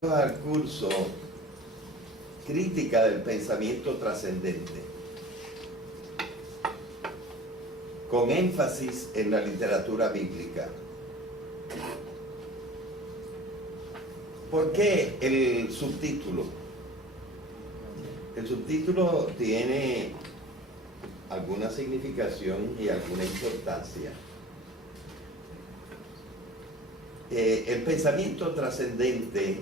Al curso Crítica del Pensamiento Trascendente, con énfasis en la literatura bíblica. ¿Por qué el subtítulo? El subtítulo tiene alguna significación y alguna importancia. El pensamiento trascendente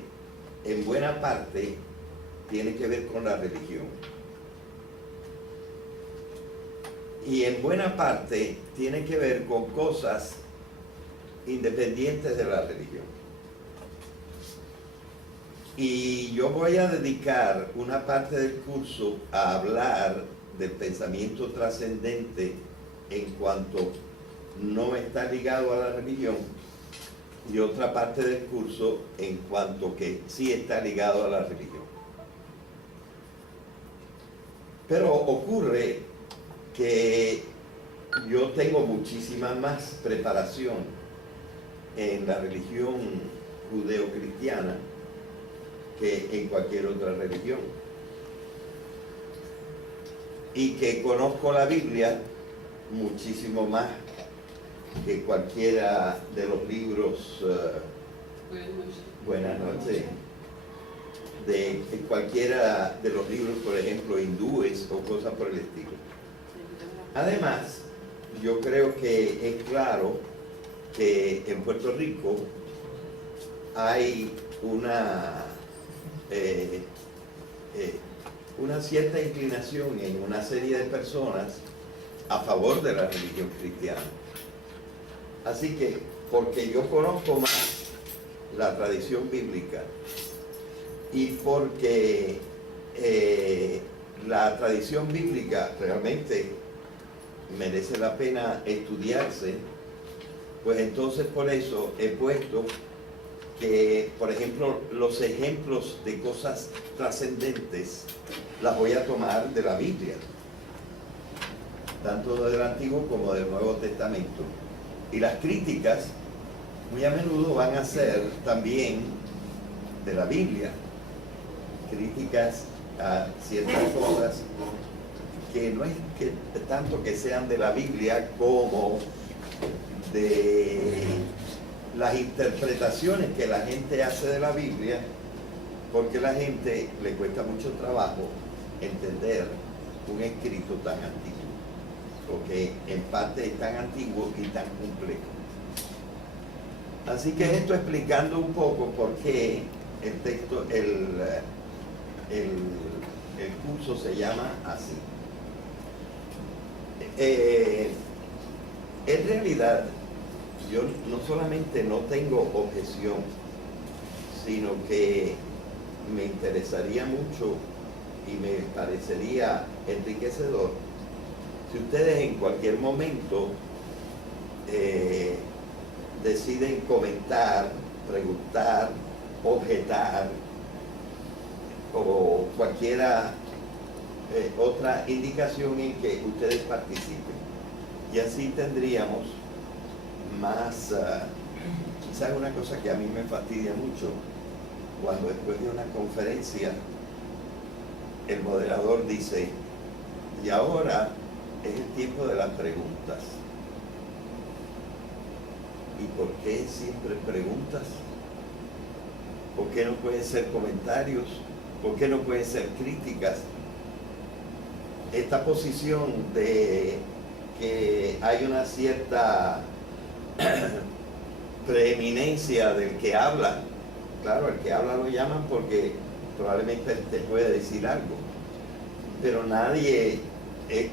en buena parte tiene que ver con la religión. Y en buena parte tiene que ver con cosas independientes de la religión. Y yo voy a dedicar una parte del curso a hablar del pensamiento trascendente en cuanto no está ligado a la religión, y otra parte del curso en cuanto que sí está ligado a la religión. Pero ocurre que yo tengo muchísima más preparación en la religión judeo-cristiana que en cualquier otra religión, y que conozco la Biblia muchísimo más que cualquiera de los libros, buenas noches, de cualquiera de los libros, por ejemplo, hindúes o cosas por el estilo. Además, yo creo que es claro que en Puerto Rico hay una cierta inclinación en una serie de personas a favor de la religión cristiana. Así que, porque yo conozco más la tradición bíblica y porque la tradición bíblica realmente merece la pena estudiarse, pues entonces por eso he puesto que, por ejemplo, los ejemplos de cosas trascendentes las voy a tomar de la Biblia, tanto del Antiguo como del Nuevo Testamento. Y las críticas muy a menudo van a ser también de la Biblia, críticas a ciertas cosas que no es que tanto que sean de la Biblia como de las interpretaciones que la gente hace de la Biblia, porque a la gente le cuesta mucho trabajo entender un escrito tan antiguo, porque en parte es tan antiguo y tan complejo. Así que esto explicando un poco por qué el texto, el curso se llama así. En realidad, yo no solamente no tengo objeción, sino que me interesaría mucho y me parecería enriquecedor si ustedes en cualquier momento deciden comentar, preguntar, objetar o cualquiera otra indicación en que ustedes participen. Y así tendríamos más, quizás una cosa que a mí me fastidia mucho, cuando después de una conferencia el moderador dice: y ahora es el tiempo de las preguntas. ¿Y por qué siempre preguntas? ¿Por qué no pueden ser comentarios? ¿Por qué no pueden ser críticas? Esta posición de que hay una cierta preeminencia del que habla, claro, el que habla lo llaman porque probablemente te puede decir algo, pero nadie es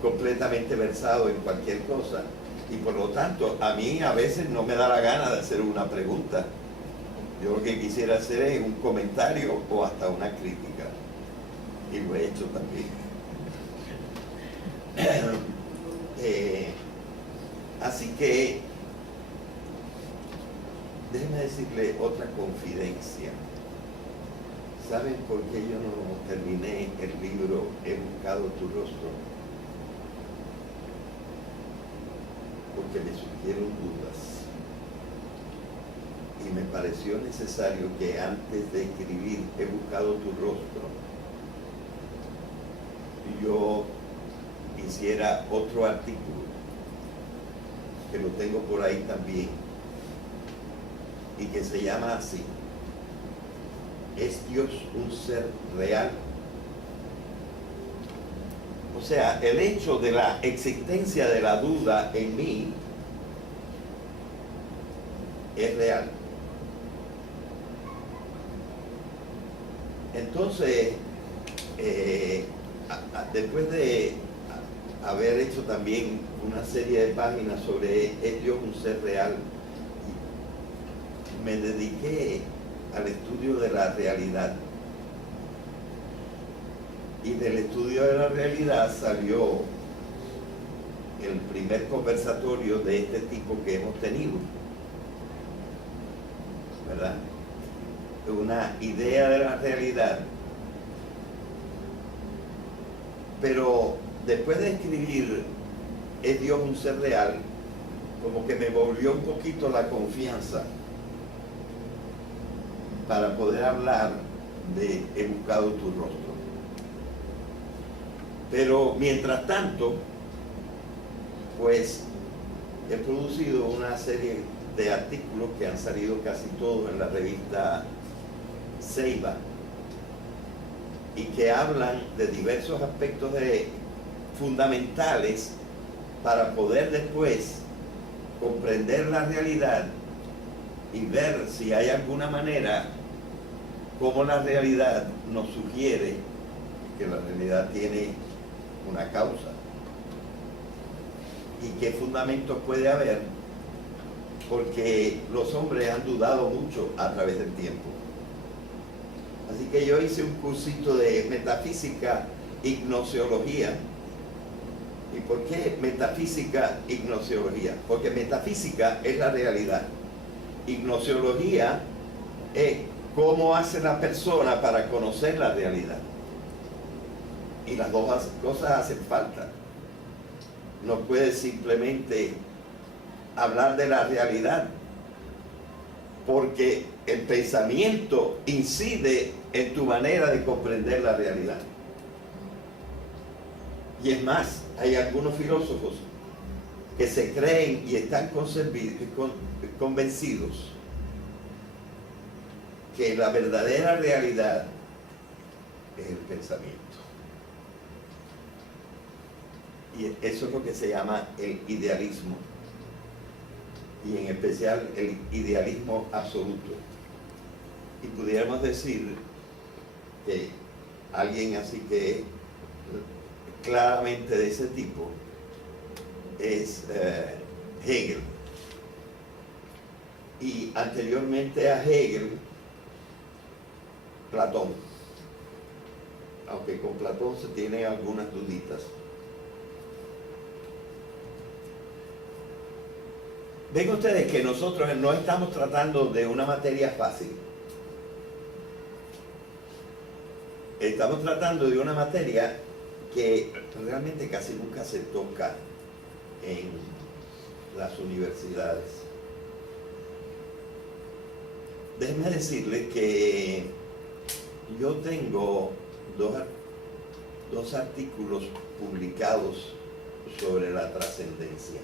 completamente versado en cualquier cosa, y por lo tanto a mí a veces no me da la gana de hacer una pregunta. Yo lo que quisiera hacer es un comentario o hasta una crítica, y lo he hecho también. Así que déjenme decirle otra confidencia. ¿Saben por qué yo no terminé el libro He buscado tu rostro? Porque me surgieron dudas. y me pareció necesario que antes de escribir He buscado tu rostro, yo hiciera otro artículo, que lo tengo por ahí también, y que se llama así: ¿es Dios un ser real? O sea, el hecho de la existencia de la duda en mí es real. Entonces, después de haber hecho también una serie de páginas sobre ¿es Dios un ser real?, me dediqué al estudio de la realidad. Y del estudio de la realidad salió el primer conversatorio de este tipo que hemos tenido, ¿verdad? Una idea de la realidad. Pero después de escribir ¿es Dios un ser real?, como que me volvió un poquito la confianza para poder hablar de He buscado tu rostro. Pero mientras tanto, pues he producido una serie de artículos que han salido casi todos en la revista Ceiba, y que hablan de diversos aspectos fundamentales para poder después comprender la realidad y ver si hay alguna manera como la realidad nos sugiere que la realidad tiene una causa y qué fundamentos puede haber, porque los hombres han dudado mucho a través del tiempo. Así que yo hice un cursito de metafísica, gnoseología. ¿Y por qué metafísica, gnoseología? Porque metafísica es la realidad. Gnoseología es cómo hace la persona para conocer la realidad. Y las dos cosas hacen falta. No puedes simplemente hablar de la realidad, porque el pensamiento incide en tu manera de comprender la realidad. Y es más, hay algunos filósofos que se creen y están convencidos que la verdadera realidad es el pensamiento. Y eso es lo que se llama el idealismo, y en especial el idealismo absoluto. Y pudiéramos decir que alguien así que claramente de ese tipo es Hegel. Y anteriormente a Hegel, Platón, aunque con Platón se tienen algunas duditas. Ven ustedes que nosotros no estamos tratando de una materia fácil. Estamos tratando de una materia que realmente casi nunca se toca en las universidades. Déjenme decirles que yo tengo dos artículos publicados sobre la trascendencia.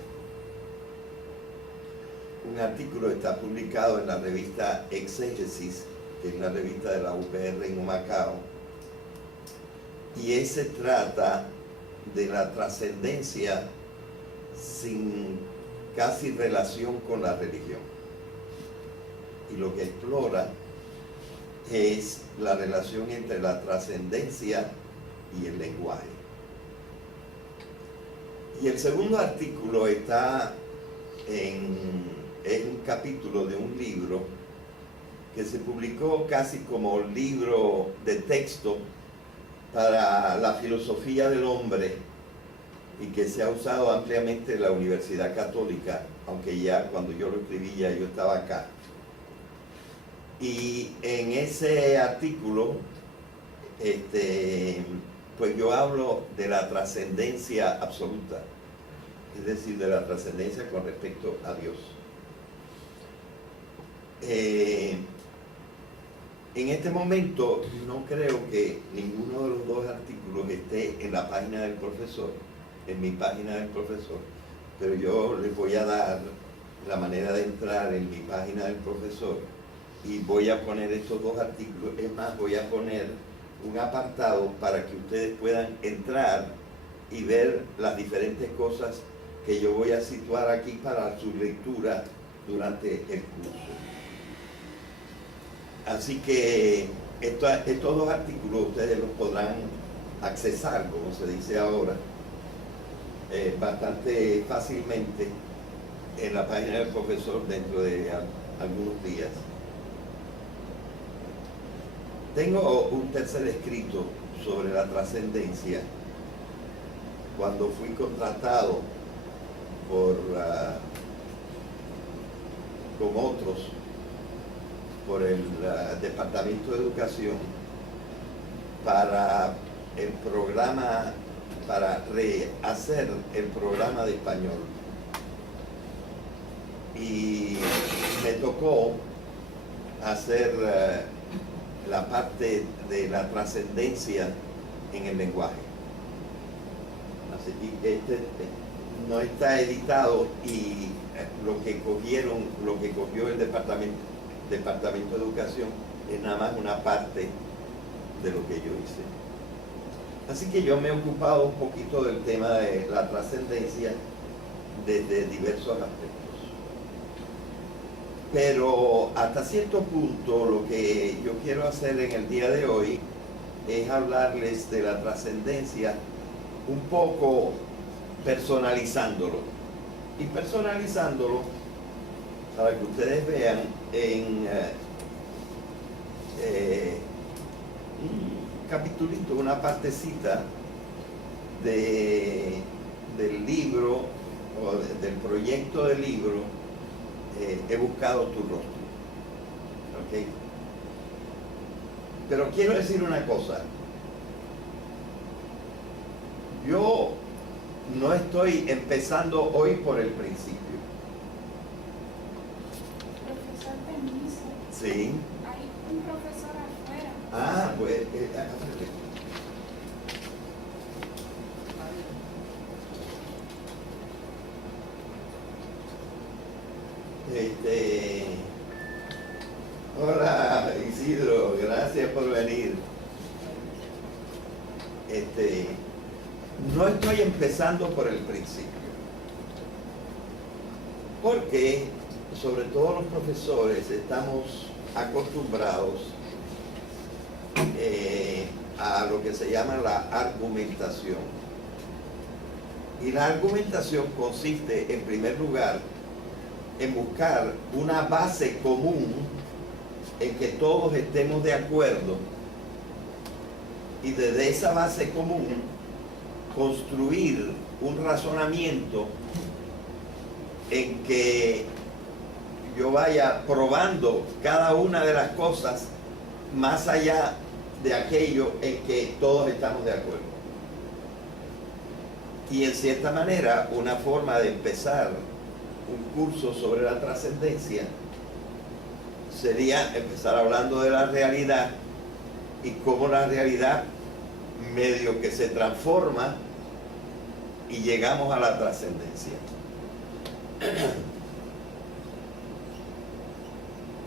Un artículo está publicado en la revista Exégesis, que es la revista de la UPR en Humacao, y ese trata de la trascendencia sin casi relación con la religión. Y lo que explora es la relación entre la trascendencia y el lenguaje. Y el segundo artículo es un capítulo de un libro que se publicó casi como libro de texto para la filosofía del hombre y que se ha usado ampliamente en la Universidad Católica, aunque ya cuando yo lo escribí ya yo estaba acá. Y en ese artículo, pues yo hablo de la trascendencia absoluta, es decir, de la trascendencia con respecto a Dios. En este momento no creo que ninguno de los dos artículos esté en la página del profesor, en mi página del profesor, pero yo les voy a dar la manera de entrar en mi página del profesor y voy a poner estos dos artículos. Es más, voy a poner un apartado para que ustedes puedan entrar y ver las diferentes cosas que yo voy a situar aquí para su lectura durante el curso. Así que estos dos artículos ustedes los podrán accesar, como se dice ahora, bastante fácilmente en la página del profesor dentro de algunos días. Tengo un tercer escrito sobre la trascendencia. Cuando fui contratado con otros por el Departamento de Educación para el programa, para rehacer el programa de español. Y me tocó hacer la parte de la trascendencia en el lenguaje. Así que no está editado, y lo que cogió el Departamento de Educación es nada más una parte de lo que yo hice. Así que yo me he ocupado un poquito del tema de la trascendencia desde diversos aspectos. Pero hasta cierto punto lo que yo quiero hacer en el día de hoy es hablarles de la trascendencia un poco personalizándolo. Y personalizándolo para que ustedes vean en un capitulito, una partecita del libro o del proyecto del libro He buscado tu rostro. ¿Okay? Pero quiero decir una cosa. Yo no estoy empezando hoy por el principio. Profesor, permiso. Sí. Hay un profesor afuera. Ah, pues. Hola Isidro, gracias por venir. No estoy empezando por el principio, porque sobre todo los profesores estamos acostumbrados a lo que se llama la argumentación. Y la argumentación consiste, en primer lugar, en buscar una base común en que todos estemos de acuerdo, y desde esa base común construir un razonamiento en que yo vaya probando cada una de las cosas más allá de aquello en que todos estamos de acuerdo. Y en cierta manera, una forma de empezar un curso sobre la trascendencia sería empezar hablando de la realidad y cómo la realidad medio que se transforma y llegamos a la trascendencia.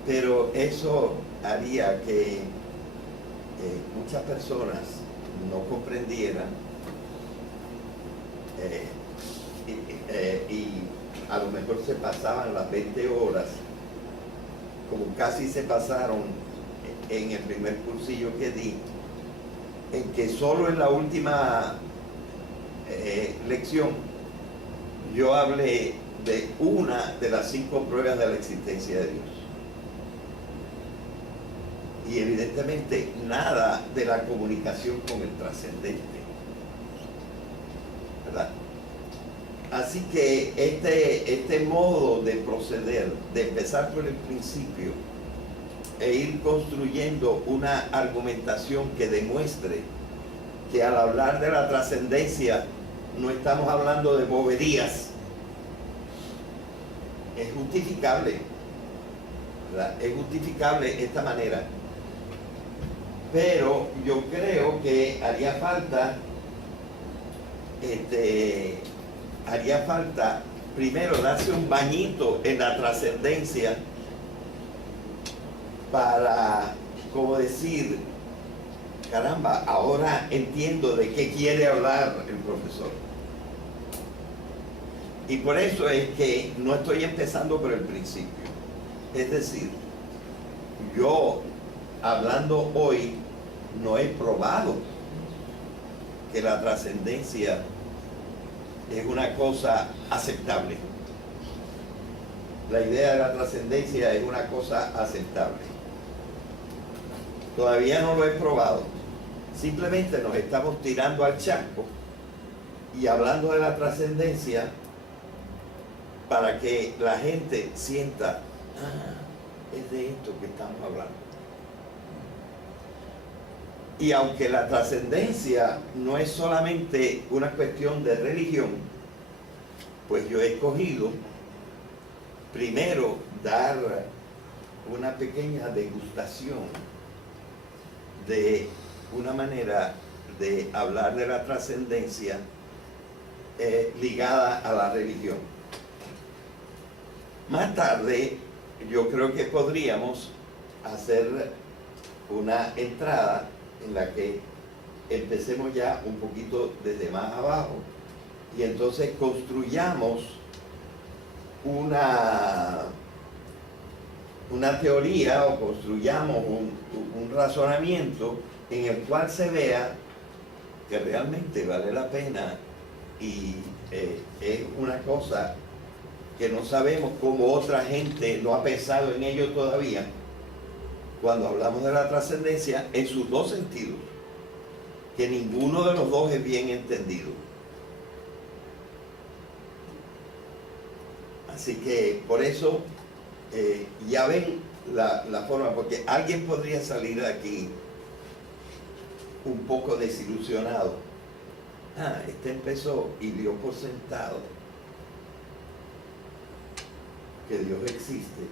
Pero eso haría que muchas personas no comprendieran y a lo mejor se pasaban las 20 horas, como casi se pasaron en el primer cursillo que di, en que solo en la última lección yo hablé de una de las 5 pruebas de la existencia de Dios. Y evidentemente nada de la comunicación con el trascendente, ¿verdad? Así que este modo de proceder, de empezar por el principio e ir construyendo una argumentación que demuestre que al hablar de la trascendencia no estamos hablando de boberías, es justificable. ¿verdad? Es justificable esta manera. Pero yo creo que haría falta primero darse un bañito en la trascendencia para, como decir, caramba, ahora entiendo de qué quiere hablar el profesor. Y por eso es que no estoy empezando por el principio. Es decir, yo hablando hoy no he probado que la trascendencia es una cosa aceptable. La idea de la trascendencia es una cosa aceptable. Todavía no lo he probado. Simplemente nos estamos tirando al charco y hablando de la trascendencia para que la gente sienta, es de esto que estamos hablando. Y aunque la trascendencia no es solamente una cuestión de religión, pues yo he escogido primero dar una pequeña degustación de una manera de hablar de la trascendencia ligada a la religión. Más tarde, yo creo que podríamos hacer una entrada en la que empecemos ya un poquito desde más abajo y entonces construyamos una teoría o construyamos un razonamiento en el cual se vea que realmente vale la pena y es una cosa que no sabemos cómo otra gente no ha pensado en ello todavía cuando hablamos de la trascendencia en sus dos sentidos, que ninguno de los dos es bien entendido. Así que por eso ya ven la forma, porque alguien podría salir de aquí un poco desilusionado. Este empezó y dio por sentado que Dios existe,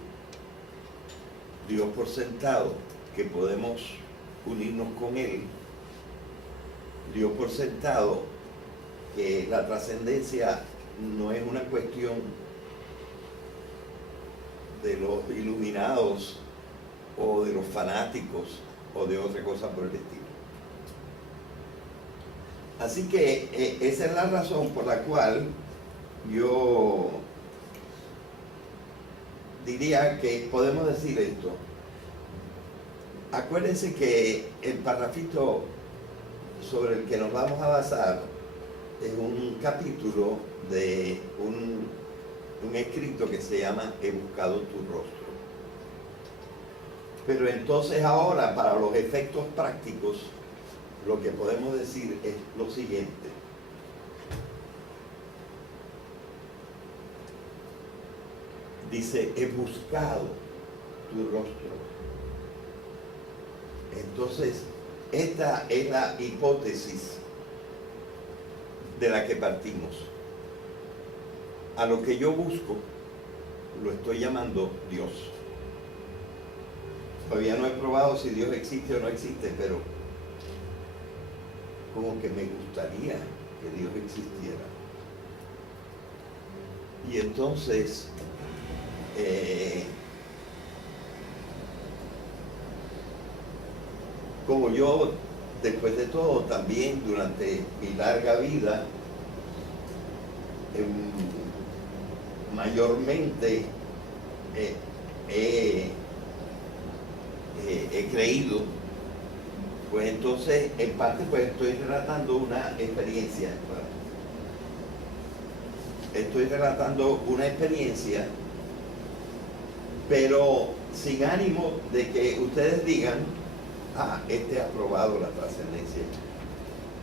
dio por sentado que podemos unirnos con Él, dio por sentado que la trascendencia no es una cuestión de los iluminados o de los fanáticos o de otra cosa por el estilo. Así que esa es la razón por la cual yo diría que podemos decir esto. Acuérdense que el parrafito sobre el que nos vamos a basar es un capítulo de un escrito que se llama He buscado tu rostro. Pero entonces ahora, para los efectos prácticos, lo que podemos decir es lo siguiente. Dice, he buscado tu rostro. Entonces, esta es la hipótesis de la que partimos. A lo que yo busco, lo estoy llamando Dios. Todavía no he probado si Dios existe o no existe, pero como que me gustaría que Dios existiera. Y entonces, como yo, después de todo, también durante mi larga vida, mayormente he creído, pues entonces en parte pues estoy relatando una experiencia. Pero sin ánimo de que ustedes digan, este ha probado la trascendencia.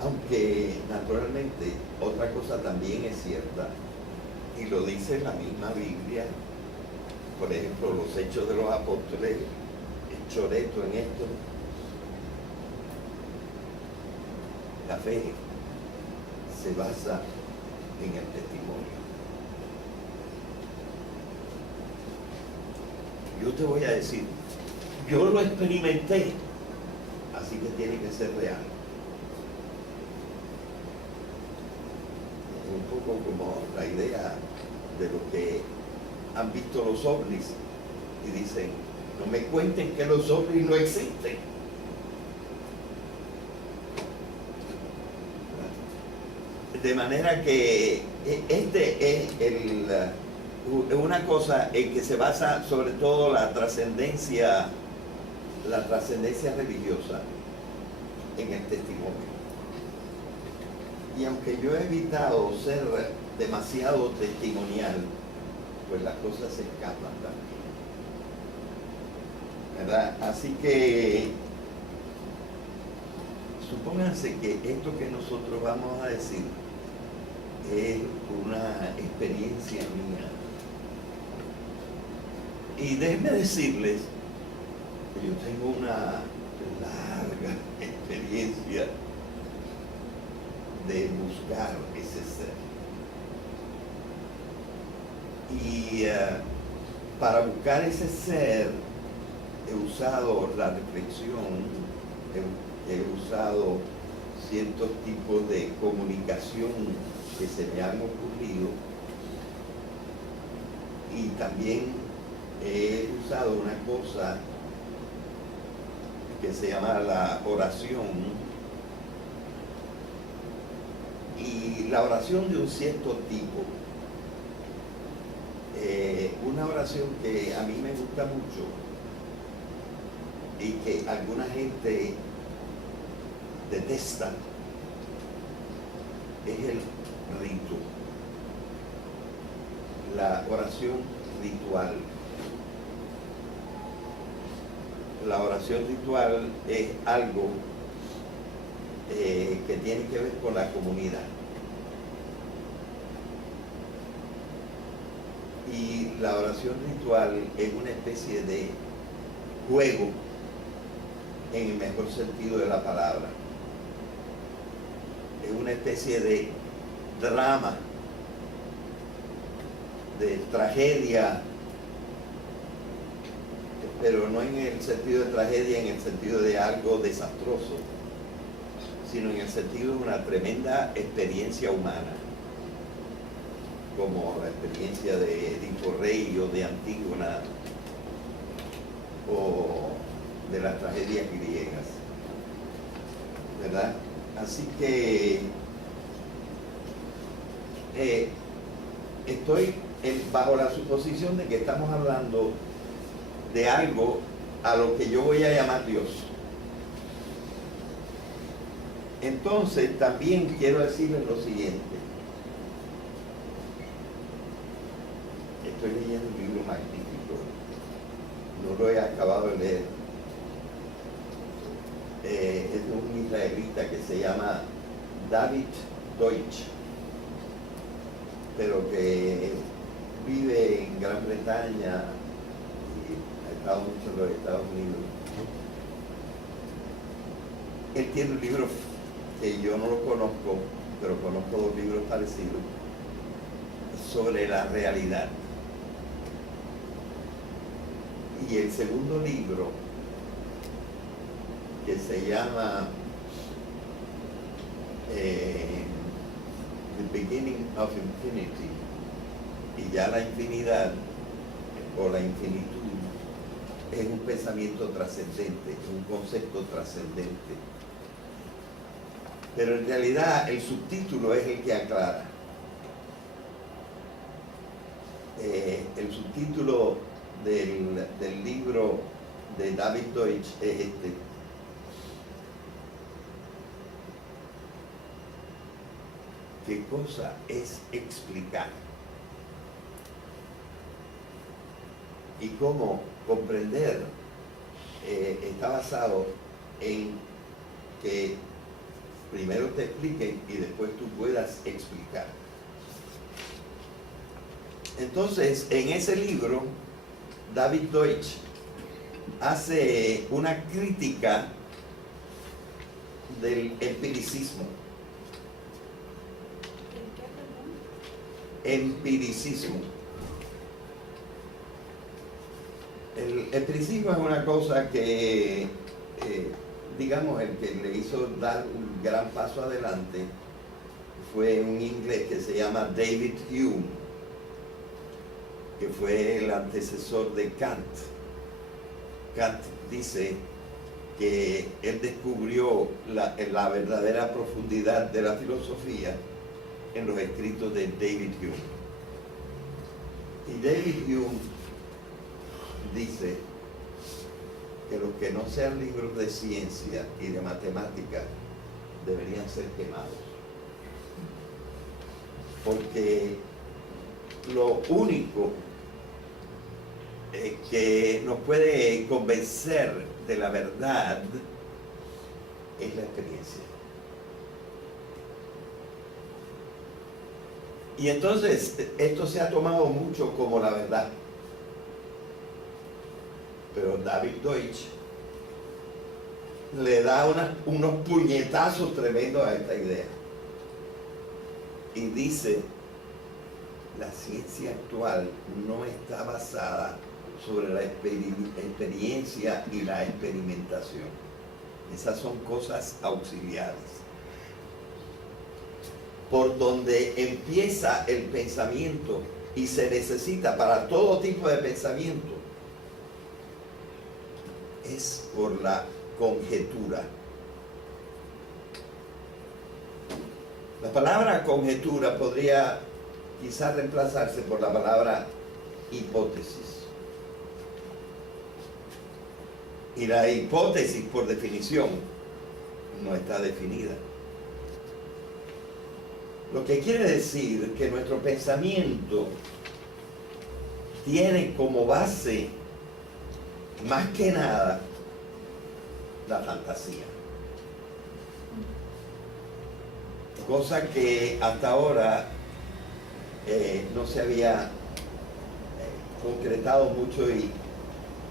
Aunque naturalmente otra cosa también es cierta, y lo dice la misma Biblia. Por ejemplo, los Hechos de los Apóstoles, el choreto en esto. La fe se basa en el testimonio. yo te voy a decir, yo lo experimenté, así que tiene que ser real. Es un poco como la idea de lo que han visto los ovnis y dicen, no me cuenten que los ovnis no existen. De manera que este es una cosa en que se basa sobre todo la trascendencia religiosa en el testimonio. Y aunque yo he evitado ser demasiado testimonial, pues las cosas se escapan también, ¿verdad? Así que supónganse que esto que nosotros vamos a decir es una experiencia mía. Y déjenme decirles que yo tengo una larga experiencia de buscar ese ser. Y para buscar ese ser he usado la reflexión, he usado ciertos tipos de comunicación que se me han ocurrido, y también he usado una cosa que se llama la oración, y la oración de un cierto tipo, una oración que a mí me gusta mucho y que alguna gente detesta, es el rito, la oración ritual. La oración ritual es algo que tiene que ver con la comunidad. Y la oración ritual es una especie de juego en el mejor sentido de la palabra. Es una especie de drama, de tragedia, pero no en el sentido de tragedia, en el sentido de algo desastroso, sino en el sentido de una tremenda experiencia humana, como la experiencia de Edipo Rey o de Antígona o de las tragedias griegas, ¿verdad? Así que estoy bajo la suposición de que estamos hablando de algo a lo que yo voy a llamar Dios. Entonces también quiero decirles lo siguiente. Estoy leyendo un libro magnífico, no lo he acabado de leer. Es de un israelita que se llama David Deutsch, pero que vive en Gran Bretaña y ha estado mucho en los Estados Unidos. Él tiene un libro que yo no lo conozco, pero conozco dos libros parecidos, sobre la realidad. Y el segundo libro, que se llama The Beginning of Infinity, y ya la infinidad o la infinitud es un pensamiento trascendente, es un concepto trascendente. Pero en realidad el subtítulo es el que aclara. El subtítulo del libro de David Deutsch es este: ¿qué cosa es explicar? Y cómo comprender está basado en que primero te expliquen y después tú puedas explicar. Entonces, en ese libro, David Deutsch hace una crítica del empiricismo. Empiricismo. El principio es una cosa que, digamos, el que le hizo dar un gran paso adelante fue un inglés que se llama David Hume, que fue el antecesor de Kant. Kant dice que él descubrió la verdadera profundidad de la filosofía en los escritos de David Hume. Y David Hume dice que los que no sean libros de ciencia y de matemática deberían ser quemados. Porque lo único que nos puede convencer de la verdad es la experiencia. Y entonces esto se ha tomado mucho como la verdad. Pero David Deutsch le da unos puñetazos tremendos a esta idea. Y dice, la ciencia actual no está basada sobre la experiencia y la experimentación. Esas son cosas auxiliares. Por donde empieza el pensamiento y se necesita para todo tipo de pensamiento es por la conjetura. La palabra conjetura podría quizás reemplazarse por la palabra hipótesis. Y la hipótesis, por definición, no está definida. Lo que quiere decir que nuestro pensamiento tiene como base, más que nada, la fantasía. Cosa que hasta ahora no se había concretado mucho y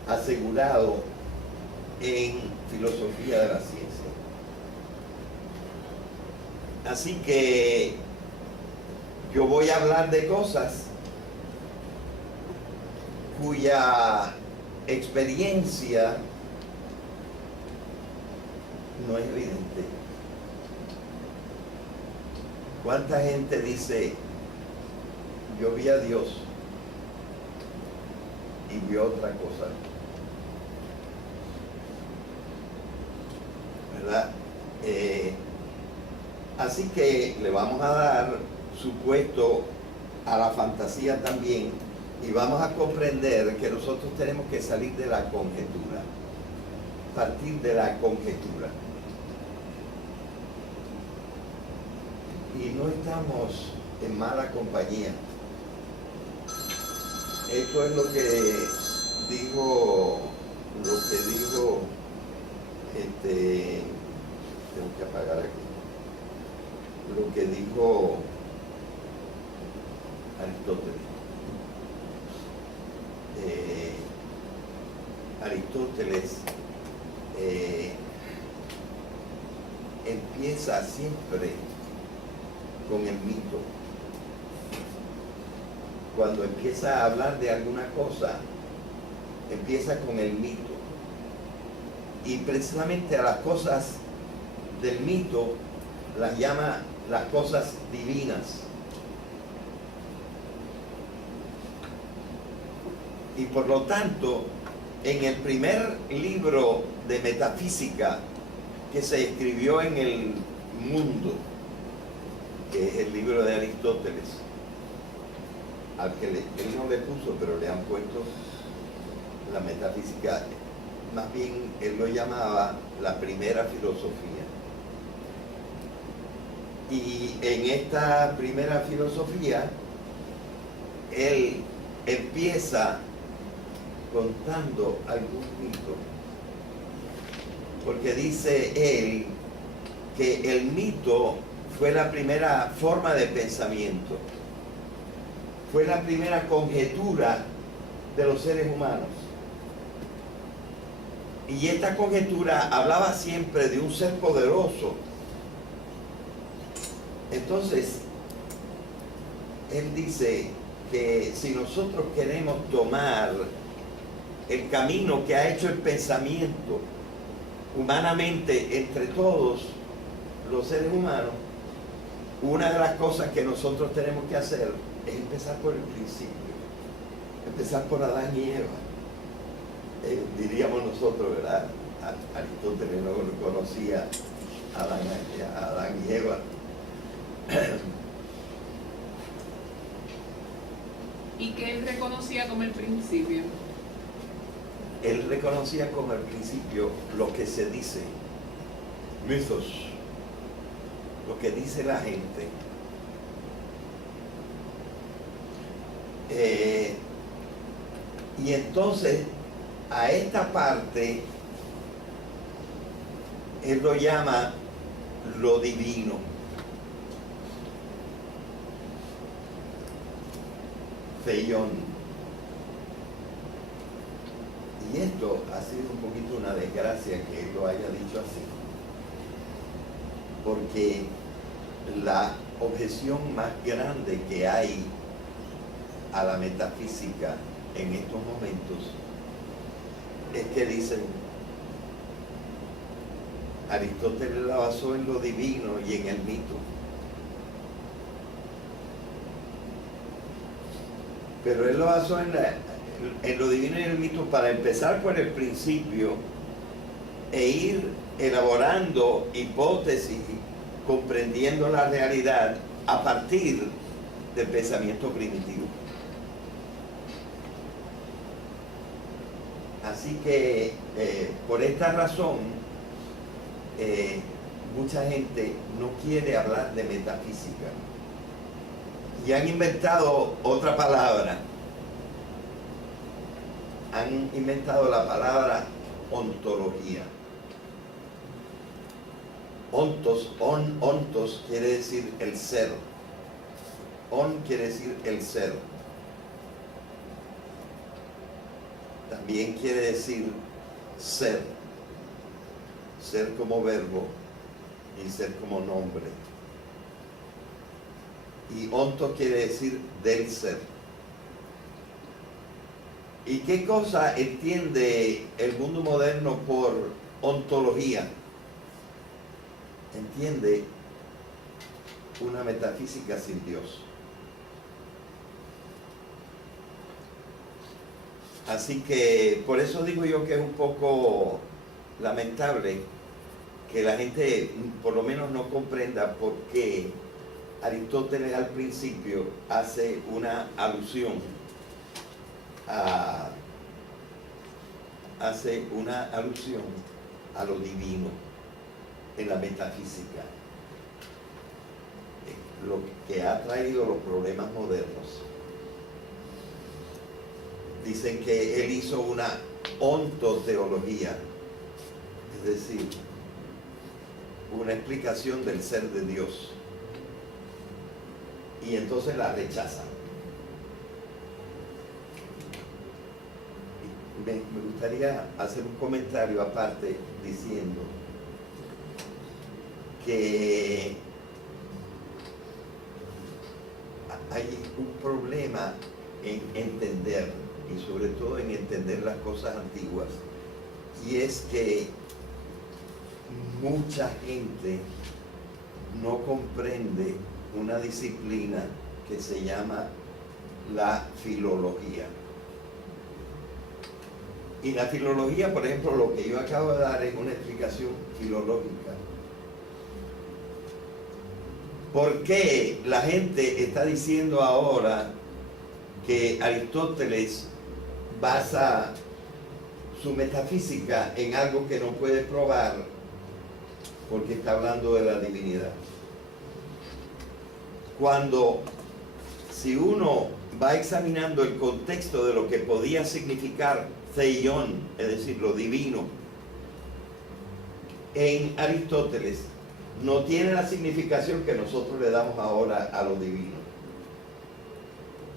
asegurado en filosofía de la ciencia. Así que yo voy a hablar de cosas cuya experiencia no es evidente. ¿Cuánta gente dice, yo vi a Dios y vio otra cosa? ¿Verdad? Así que le vamos a dar su puesto a la fantasía también y vamos a comprender que nosotros tenemos que salir de la conjetura, partir de la conjetura. Y no estamos en mala compañía. Esto es lo que dijo, tengo que apagar aquí, lo que dijo Aristóteles. Aristóteles empieza siempre con el mito. Cuando empieza a hablar de alguna cosa, empieza con el mito. Y precisamente a las cosas del mito las llama las cosas divinas. Y por lo tanto, en el primer libro de metafísica que se escribió en el mundo, que es el libro de Aristóteles, al que él no le puso, pero le han puesto la metafísica, más bien él lo llamaba la primera filosofía. Y en esta primera filosofía, él empieza contando algún mito, porque dice él que el mito fue la primera forma de pensamiento, fue la primera conjetura de los seres humanos. Y esta conjetura hablaba siempre de un ser poderoso. Entonces, él dice que si nosotros queremos tomar el camino que ha hecho el pensamiento humanamente entre todos los seres humanos, una de las cosas que nosotros tenemos que hacer es empezar por el principio, empezar por Adán y Eva. Diríamos nosotros, ¿verdad? Aristóteles no conocía a Adán y Eva. ¿Y qué él reconocía como el principio? Él reconocía como el principio lo que se dice, mythos, lo que dice la gente. Y entonces a esta parte él lo llama lo divino. Feión. Y esto ha sido un poquito una desgracia que él lo haya dicho así, porque la objeción más grande que hay a la metafísica en estos momentos es que dicen, Aristóteles la basó en lo divino y en el mito. Pero él lo basó en lo divino y en el mito para empezar por el principio e ir elaborando hipótesis, comprendiendo la realidad a partir del pensamiento primitivo. Así que por esta razón mucha gente no quiere hablar de metafísica y han inventado otra palabra. Han inventado la palabra ontología. Ontos quiere decir el ser. On quiere decir el ser. También quiere decir ser. Ser como verbo y ser como nombre. Y ontos quiere decir del ser. ¿Y qué cosa entiende el mundo moderno por ontología? Entiende una metafísica sin Dios. Así que por eso digo yo que es un poco lamentable que la gente por lo menos no comprenda por qué Aristóteles al principio hace una alusión a lo divino en la metafísica, lo que ha traído los problemas modernos. Dicen que él hizo una ontoteología, es decir, una explicación del ser de Dios, y entonces la rechazan. Me gustaría hacer un comentario aparte diciendo que hay un problema en entender, y sobre todo en entender las cosas antiguas, y es que mucha gente no comprende una disciplina que se llama la filología. Y la filología, por ejemplo, lo que yo acabo de dar es una explicación filológica. ¿Por qué la gente está diciendo ahora que Aristóteles basa su metafísica en algo que no puede probar? Porque está hablando de la divinidad. Cuando, si uno va examinando el contexto de lo que podía significar Theion, es decir, lo divino, en Aristóteles no tiene la significación que nosotros le damos ahora a lo divino,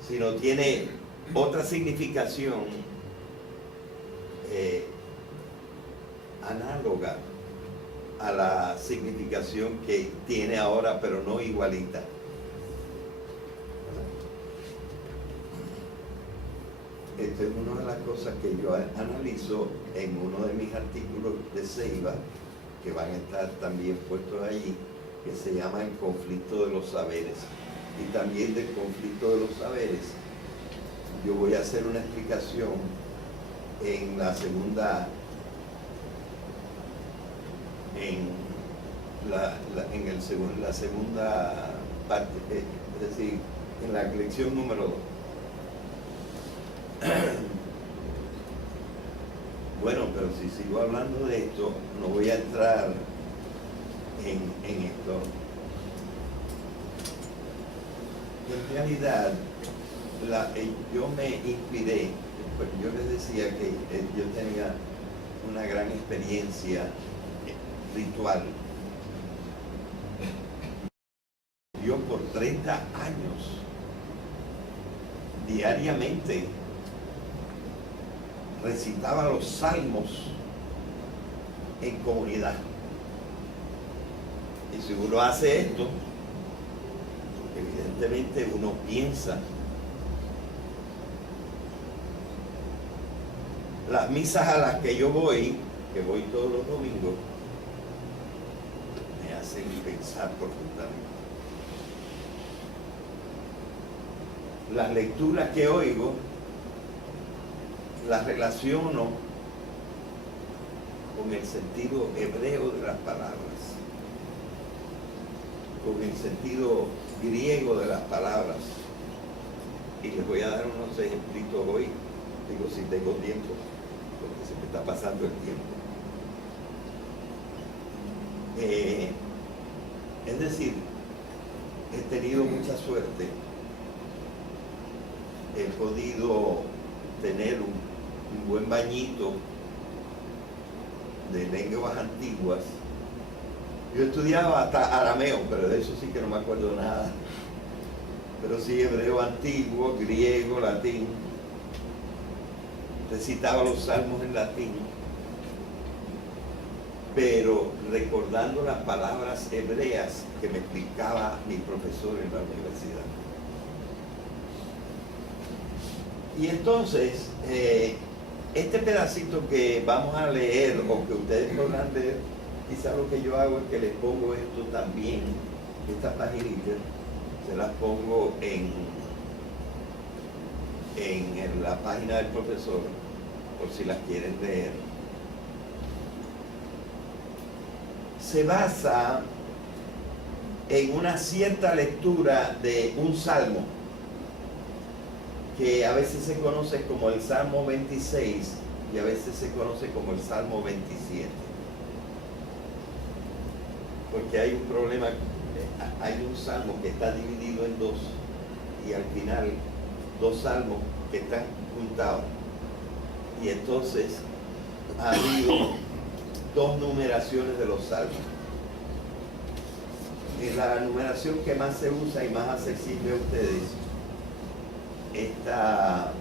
sino tiene otra significación análoga a la significación que tiene ahora, pero no igualita. Esta es una de las cosas que yo analizo en uno de mis artículos de Ceiba, que van a estar también puestos allí, que se llama El conflicto de los saberes. Y también del conflicto de los saberes, yo voy a hacer una explicación en la segunda parte, es decir, en la lección número 2. Bueno, pero si sigo hablando de esto, no voy a entrar en esto. En realidad, yo me inspiré, pues yo les decía que yo tenía una gran experiencia ritual. Yo por 30 años, diariamente, recitaba los salmos en comunidad. Y si uno hace esto, evidentemente uno piensa. Las misas a las que yo voy, que voy todos los domingos, me hacen pensar profundamente. Las lecturas que oigo las relaciono con el sentido hebreo de las palabras, con el sentido griego de las palabras. Y les voy a dar unos ejemplitos hoy, digo si tengo tiempo, porque se me está pasando el tiempo. Es decir, he tenido mucha suerte, he podido tener un buen bañito de lenguas antiguas. Yo estudiaba hasta arameo, pero de eso sí que no me acuerdo nada. Pero sí hebreo antiguo, griego, latín. Recitaba los salmos en latín, pero recordando las palabras hebreas que me explicaba mi profesor en la universidad. Y entonces, este pedacito que vamos a leer, o que ustedes podrán leer, quizá lo que yo hago es que les pongo esto también, estas paginitas, se las pongo en la página del profesor, por si las quieren leer. Se basa en una cierta lectura de un salmo, que a veces se conoce como el Salmo 26 y a veces se conoce como el Salmo 27. Porque hay un problema, hay un salmo que está dividido en dos y al final dos salmos que están juntados. Y entonces ha habido dos numeraciones de los salmos. Y la numeración que más se usa y más accesible a ustedes, esta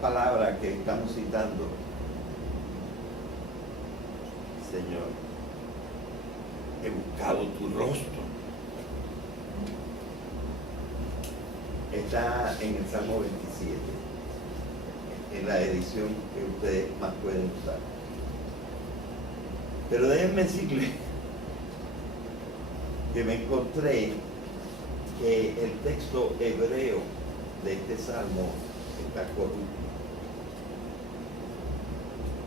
palabra que estamos citando, Señor, he buscado tu rostro, está en el Salmo 27, en la edición que ustedes más pueden usar. Pero déjenme decirles que me encontré que el texto hebreo de este salmo está corrupto,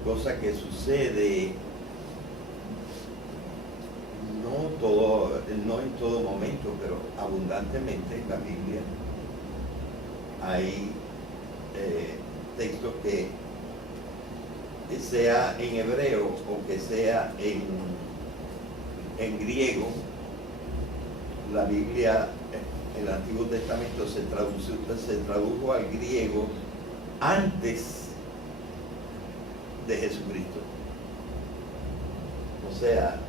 cosa que sucede no en todo momento, pero abundantemente en la Biblia. Hay textos que sea en hebreo o que sea en griego. La Biblia, el Antiguo Testamento se tradujo al griego antes de Jesucristo. O sea,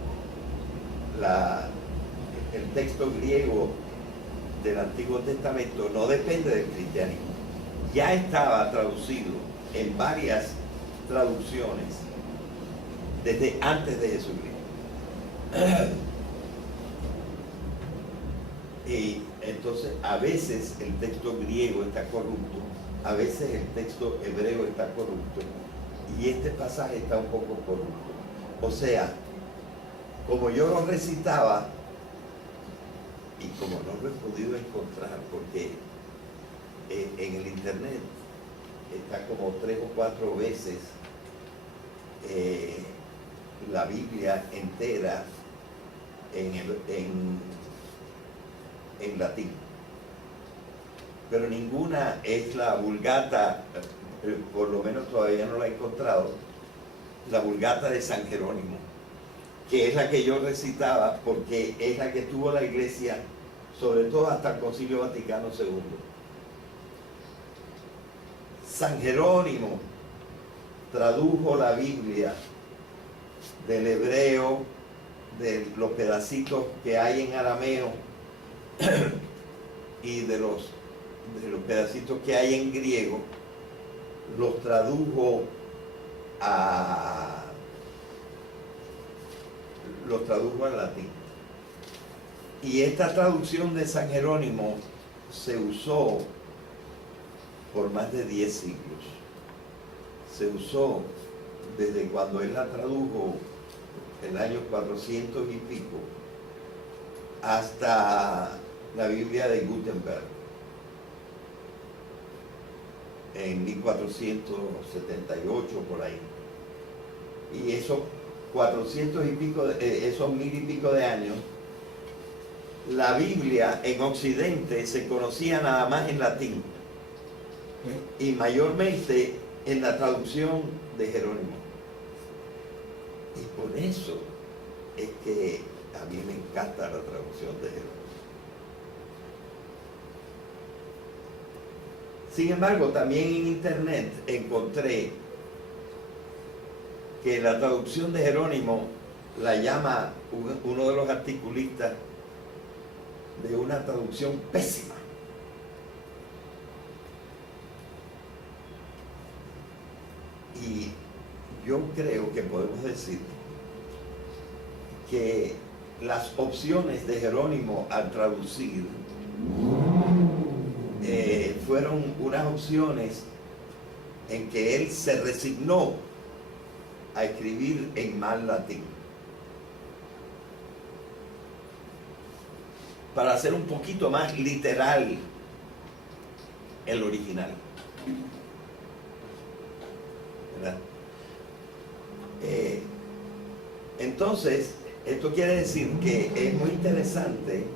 el texto griego del Antiguo Testamento no depende del cristianismo. Ya estaba traducido en varias traducciones desde antes de Jesucristo. Y entonces a veces el texto griego está corrupto, a veces el texto hebreo está corrupto, y este pasaje está un poco corrupto. O sea, como yo lo recitaba, y como no lo he podido encontrar, porque en el internet está como 3 o 4 veces la Biblia entera en latín, pero ninguna es la Vulgata, por lo menos todavía no la he encontrado, la Vulgata de San Jerónimo, que es la que yo recitaba porque es la que tuvo la iglesia, sobre todo hasta el Concilio Vaticano II. San Jerónimo tradujo la Biblia del hebreo, de los pedacitos que hay en arameo y de los pedacitos que hay en griego, los tradujo al latín. Y esta traducción de San Jerónimo se usó por más de 10 siglos. Se usó desde cuando él la tradujo, el año 400 y pico, hasta la Biblia de Gutenberg, en 1478, por ahí. Y esos 400 y pico, esos 1000 y pico de años, la Biblia en Occidente se conocía nada más en latín, y mayormente en la traducción de Jerónimo. Y por eso es que a mí me encanta la traducción de Jerónimo. Sin embargo, también en internet encontré que la traducción de Jerónimo la llama uno de los articulistas de una traducción pésima. Y yo creo que podemos decir que las opciones de Jerónimo al traducir fueron unas opciones en que él se resignó a escribir en mal latín para hacer un poquito más literal el original, ¿verdad? Entonces, esto quiere decir que es muy interesante,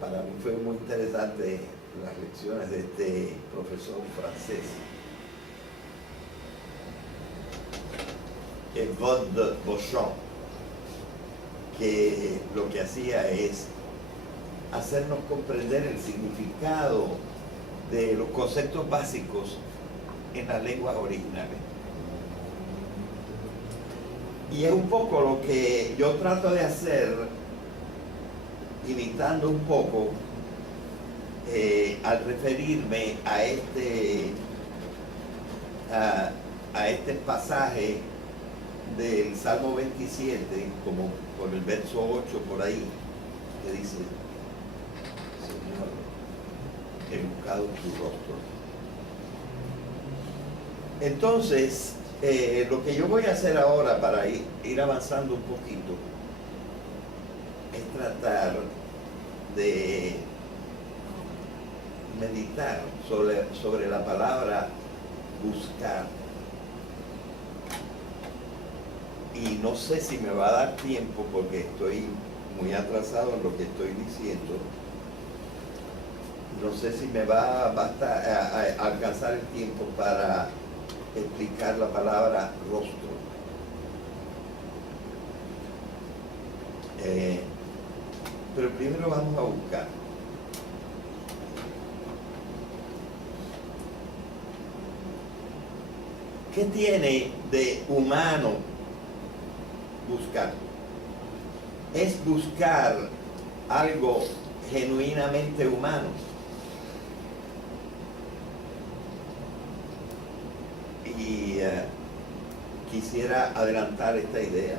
para mí fue muy interesante las lecciones de este profesor francés, Evode Beauchamp, que lo que hacía es hacernos comprender el significado de los conceptos básicos en las lenguas originales. Y es un poco lo que yo trato de hacer, imitando un poco, al referirme a este pasaje del Salmo 27, como por el verso 8 por ahí, que dice: Señor, he buscado tu rostro. Entonces, lo que yo voy a hacer ahora para ir avanzando un poquito es tratar de meditar sobre la palabra buscar. Y no sé si me va a dar tiempo porque estoy muy atrasado en lo que estoy diciendo. No sé si me va a alcanzar el tiempo para explicar la palabra rostro. Pero primero vamos a buscar. ¿Qué tiene de humano buscar? Es buscar algo genuinamente humano. Y quisiera adelantar esta idea.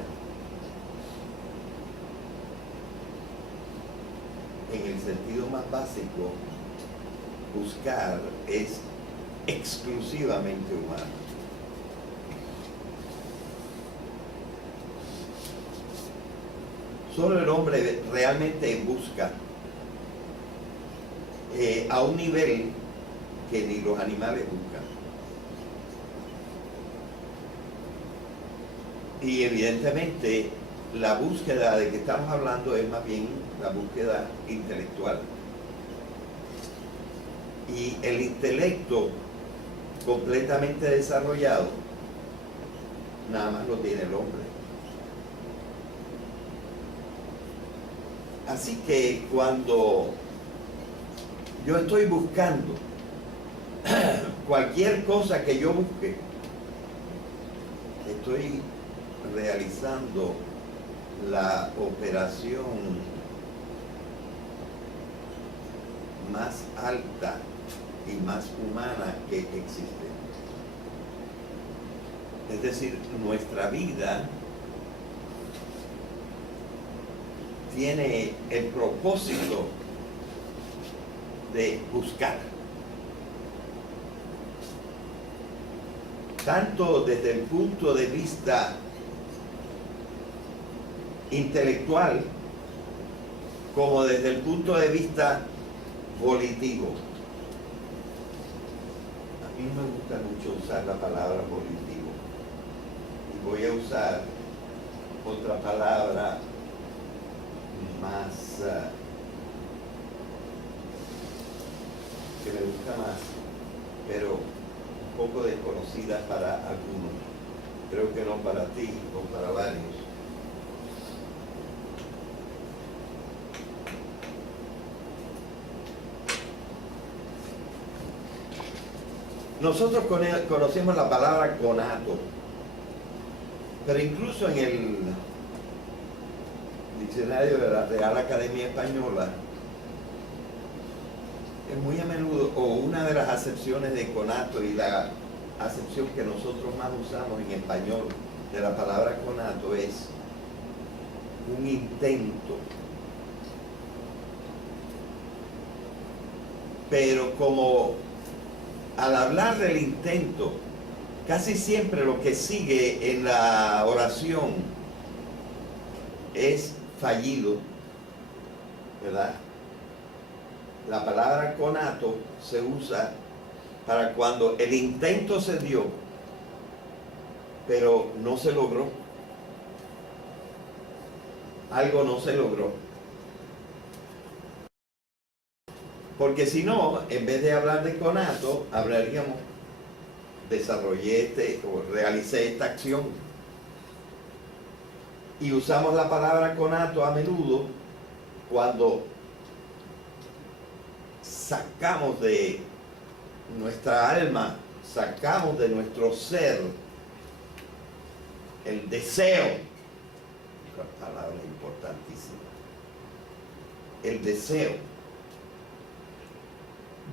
en el sentido más básico, buscar es exclusivamente humano. Solo el hombre realmente busca a un nivel que ni los animales buscan. Y evidentemente la búsqueda de que estamos hablando es más bien la búsqueda intelectual. Y el intelecto completamente desarrollado nada más lo tiene el hombre. Así que cuando yo estoy buscando cualquier cosa que yo busque, estoy realizando la operación más alta y más humana que existe. Es decir, nuestra vida tiene el propósito de buscar, tanto desde el punto de vista intelectual como desde el punto de vista volitivo. A mí me gusta mucho usar la palabra volitivo y voy a usar otra palabra más que me gusta más, pero un poco desconocida para algunos. Creo que no para ti o para varios. Nosotros conocemos la palabra conato, pero incluso en el diccionario de la Real Academia Española es muy a menudo, o una de las acepciones de conato y la acepción que nosotros más usamos en español de la palabra conato es un intento. Pero como al hablar del intento, casi siempre lo que sigue en la oración es fallido, ¿verdad? La palabra conato se usa para cuando el intento se dio, pero no se logró. Algo no se logró. Porque si no, en vez de hablar de conato, hablaríamos desarrollé o realicé esta acción. Y usamos la palabra conato a menudo cuando sacamos de nuestra alma, sacamos de nuestro ser el deseo, la palabra importantísima, el deseo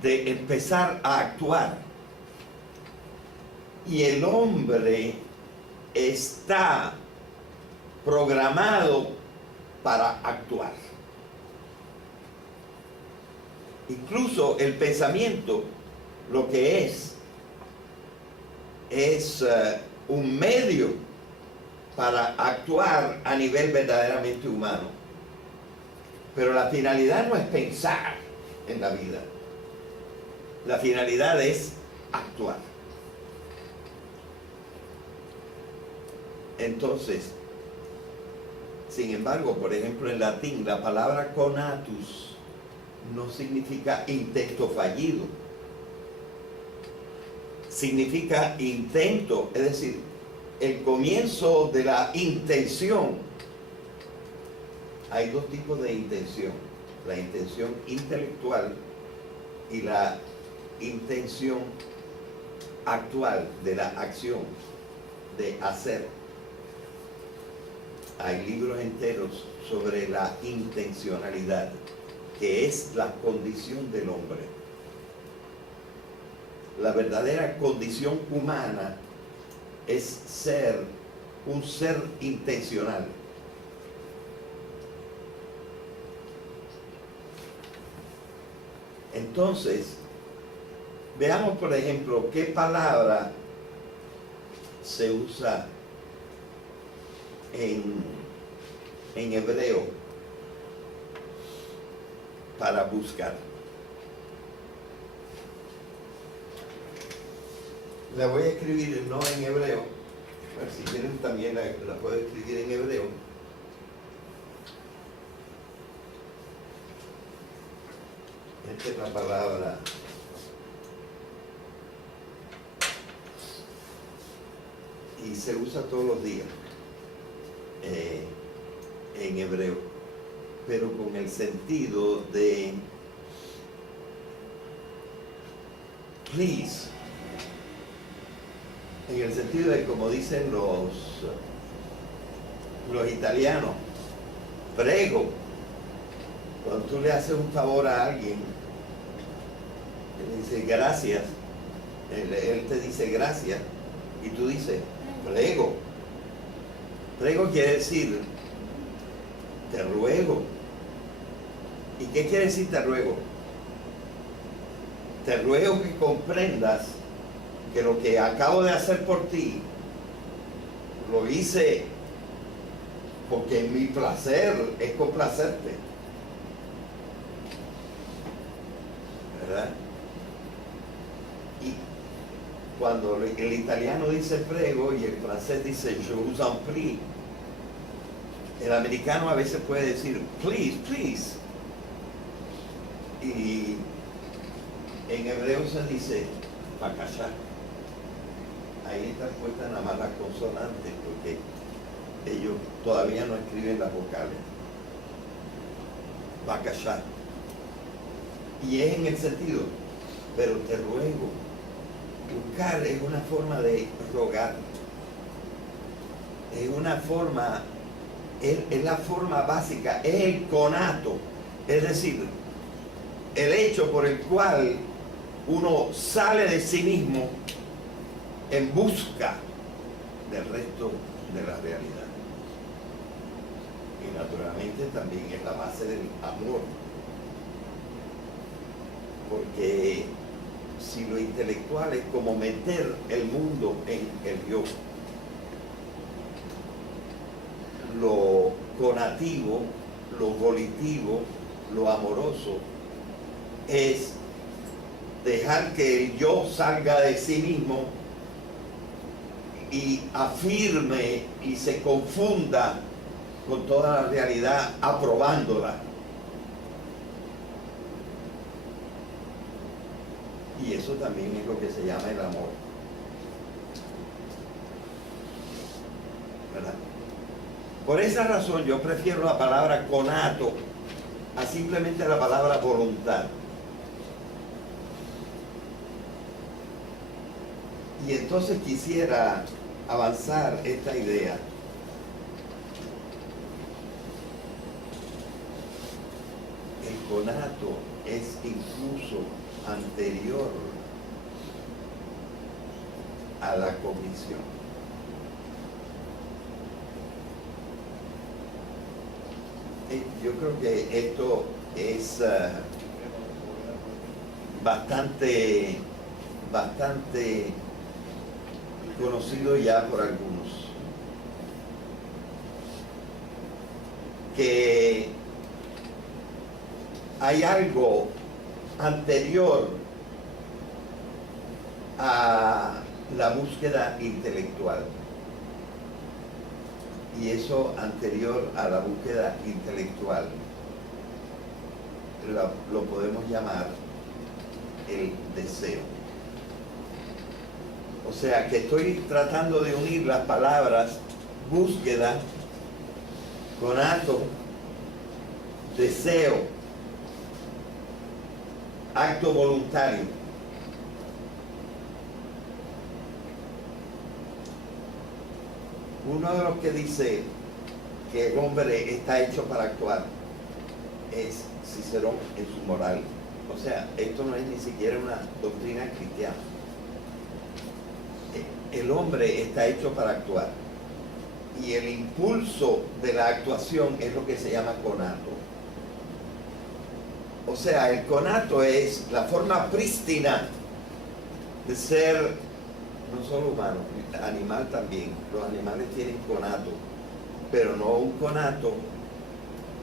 de empezar a actuar. Y el hombre está programado para actuar. Incluso el pensamiento, lo que es un medio para actuar a nivel verdaderamente humano. Pero la finalidad no es pensar en la vida. La finalidad es actuar. Entonces, sin embargo, por ejemplo, en latín, la palabra conatus no significa intento fallido. Significa intento, es decir, el comienzo de la intención. Hay dos tipos de intención: la intención intelectual y la intención actual, de la acción, de hacer. Hay libros enteros sobre la intencionalidad, que es la condición del hombre. La verdadera condición humana es ser un ser intencional. Entonces, veamos por ejemplo qué palabra se usa en hebreo para buscar. La voy a escribir no en hebreo, pero si quieren también la puedo escribir en hebreo. Esta es la palabra y se usa todos los días en hebreo, pero con el sentido de please, en el sentido de como dicen los italianos, prego. Cuando tú le haces un favor a alguien, él dice gracias, él te dice gracias y tú dices prego. Prego quiere decir te ruego. ¿Y qué quiere decir te ruego? Te ruego que comprendas que lo que acabo de hacer por ti lo hice porque mi placer es complacerte, ¿verdad? Y cuando el italiano dice prego y el francés dice je vous en prie, el americano a veces puede decir please, please, y en hebreo se dice bakasha. Ahí están puestas nada más las consonantes porque ellos todavía no escriben las vocales. Bakasha. Y es en el sentido, pero te ruego. Buscar es una forma de rogar. Es una forma, es la forma básica, es el conato. Es decir, el hecho por el cual uno sale de sí mismo en busca del resto de la realidad. Y naturalmente también es la base del amor. Porque si lo intelectual es como meter el mundo en el yo, lo conativo, lo volitivo, lo amoroso, es dejar que el yo salga de sí mismo y afirme y se confunda con toda la realidad aprobándola. Y eso también es lo que se llama el amor, ¿verdad? Por esa razón yo prefiero la palabra conato a simplemente la palabra voluntad. Y entonces quisiera avanzar esta idea. El conato es incluso anterior a la cognición. Yo creo que esto es bastante conocido ya por algunos, que hay algo anterior a la búsqueda intelectual, y eso anterior a la búsqueda intelectual lo podemos llamar el deseo. O sea que estoy tratando de unir las palabras búsqueda, conato, deseo, acto voluntario. Uno de los que dice que el hombre está hecho para actuar es Cicerón en su Moral. O sea, esto no es ni siquiera una doctrina cristiana. El hombre está hecho para actuar y el impulso de la actuación es lo que se llama conato. O sea, el conato es la forma prístina de ser no solo humano, animal también. Los animales tienen conato, pero no un conato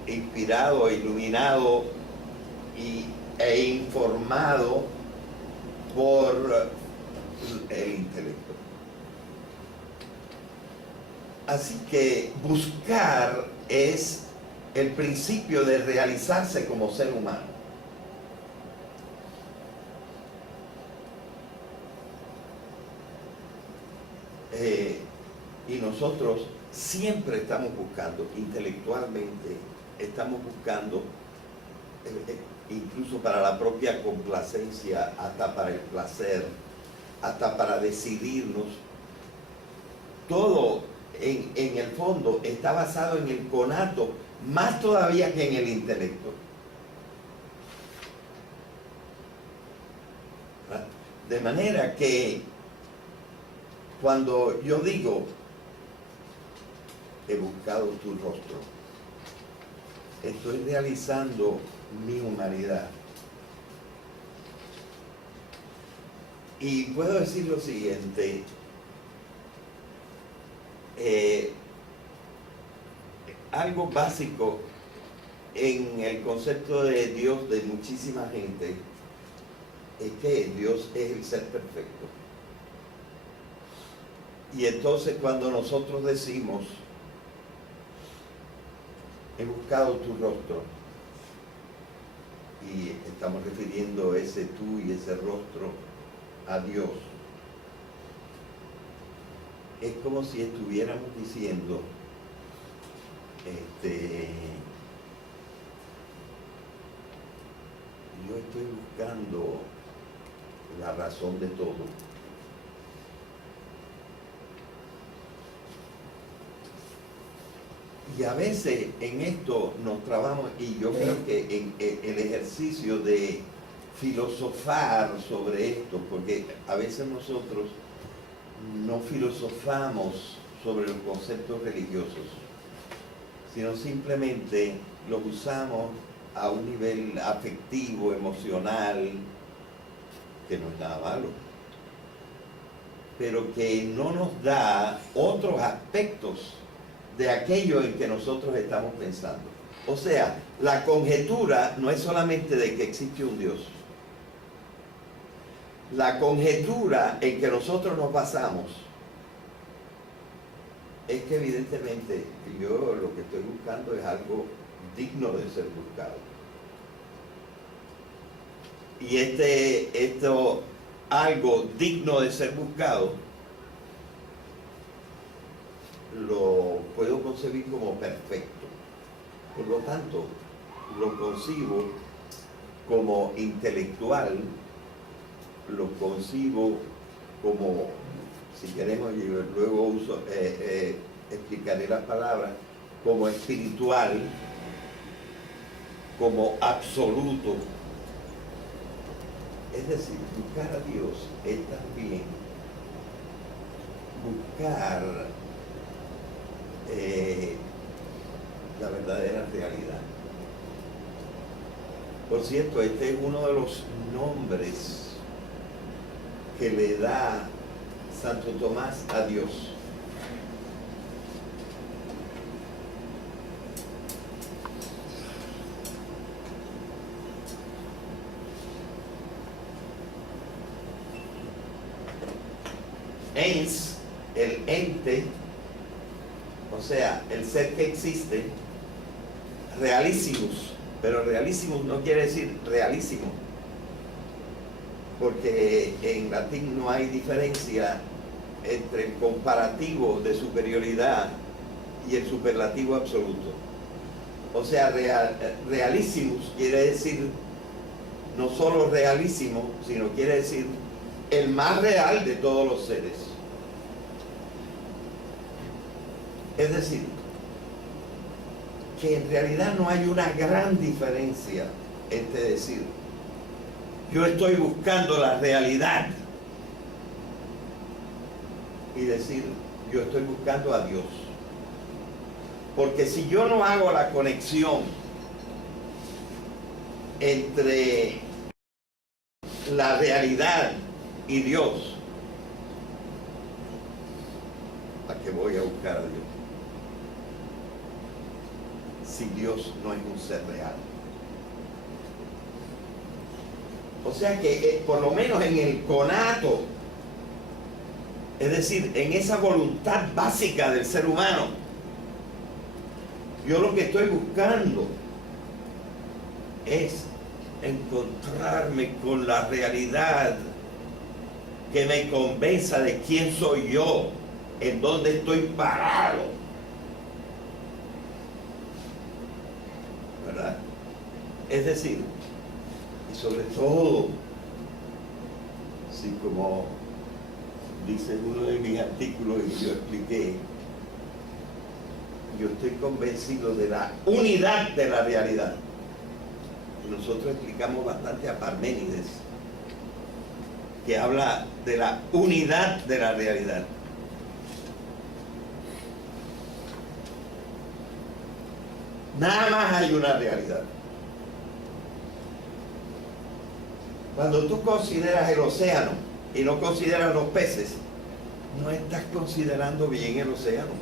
inspirado, iluminado e informado por el intelecto. Así que buscar es el principio de realizarse como ser humano. Y nosotros siempre estamos buscando, intelectualmente, estamos buscando, incluso para la propia complacencia, hasta para el placer, hasta para decidirnos. Todo en el fondo está basado en el conato, más todavía que en el intelecto. De manera que cuando yo digo, he buscado tu rostro, estoy realizando mi humanidad. Y puedo decir lo siguiente, algo básico en el concepto de Dios de muchísima gente es que Dios es el ser perfecto. Y entonces cuando nosotros decimos, he buscado tu rostro, y estamos refiriendo ese tú y ese rostro a Dios, es como si estuviéramos diciendo, yo estoy buscando la razón de todo. Y a veces en esto nos trabamos, y yo creo que en el ejercicio de filosofar sobre esto, porque a veces nosotros no filosofamos sobre los conceptos religiosos, sino simplemente los usamos a un nivel afectivo, emocional, que no es nada malo, pero que no nos da otros aspectos de aquello en que nosotros estamos pensando. O sea, la conjetura no es solamente de que existe un Dios. La conjetura en que nosotros nos basamos es que evidentemente yo lo que estoy buscando es algo digno de ser buscado. Y esto algo digno de ser buscado lo puedo concebir como perfecto. Por lo tanto, lo concibo como intelectual, lo concibo como, si queremos, yo luego explicaré las palabras, como espiritual, como absoluto. Es decir, buscar a Dios es también buscar la verdadera realidad. Por cierto, este es uno de los nombres que le da Santo Tomás a Dios. Ens, el ente, o sea, el ser que existe, realísimos, pero realísimos no quiere decir realísimo, porque en latín no hay diferencia entre el comparativo de superioridad y el superlativo absoluto. O sea, realísimos quiere decir no solo realísimo, sino quiere decir el más real de todos los seres. Es decir, que en realidad no hay una gran diferencia entre decir, yo estoy buscando la realidad, y decir, yo estoy buscando a Dios. Porque si yo no hago la conexión entre la realidad y Dios, ¿a qué voy a buscar a Dios? Si Dios no es un ser real. O sea que por lo menos en el conato, es decir, en esa voluntad básica del ser humano, yo lo que estoy buscando es encontrarme con la realidad que me convenza de quién soy yo, en dónde estoy parado, ¿verdad? Es decir, y sobre todo, así como dice uno de mis artículos y yo expliqué, yo estoy convencido de la unidad de la realidad. Y nosotros explicamos bastante a Parménides, que habla de la unidad de la realidad. Nada más hay una realidad. Cuando tú consideras el océano y no consideras los peces, no estás considerando bien el océano.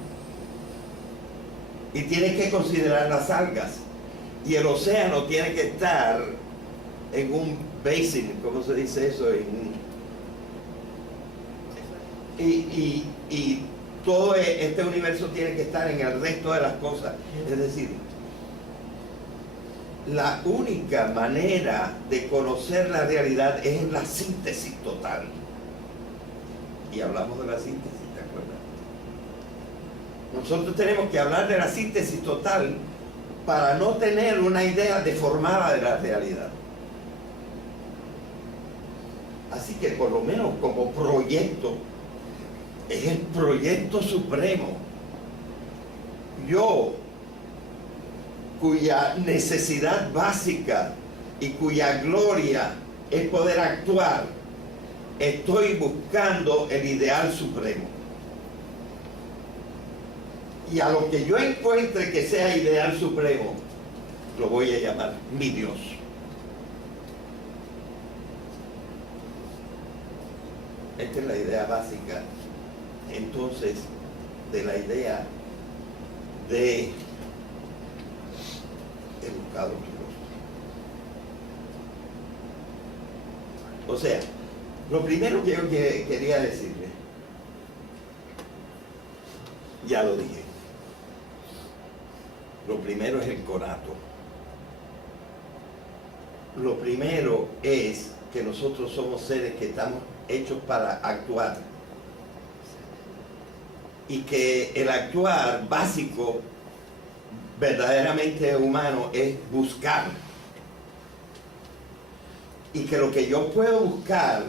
Y tienes que considerar las algas. Y el océano tiene que estar en un basin, ¿cómo se dice eso? Y todo este universo tiene que estar en el resto de las cosas. Es decir, la única manera de conocer la realidad es en la síntesis total. Y hablamos de la síntesis, ¿te acuerdas? Nosotros tenemos que hablar de la síntesis total para no tener una idea deformada de la realidad. Así que por lo menos como proyecto, es el proyecto supremo. Yo, cuya necesidad básica y cuya gloria es poder actuar, estoy buscando el ideal supremo. Y a lo que yo encuentre que sea ideal supremo, lo voy a llamar mi Dios. Esta es la idea básica, entonces, de la idea de he buscado tu rostro. O sea, lo primero que yo quería decirle, ya lo dije, lo primero es el conato. Lo primero es que nosotros somos seres que estamos hechos para actuar. Y que el actuar básico, verdaderamente humano, es buscar. Y que lo que yo puedo buscar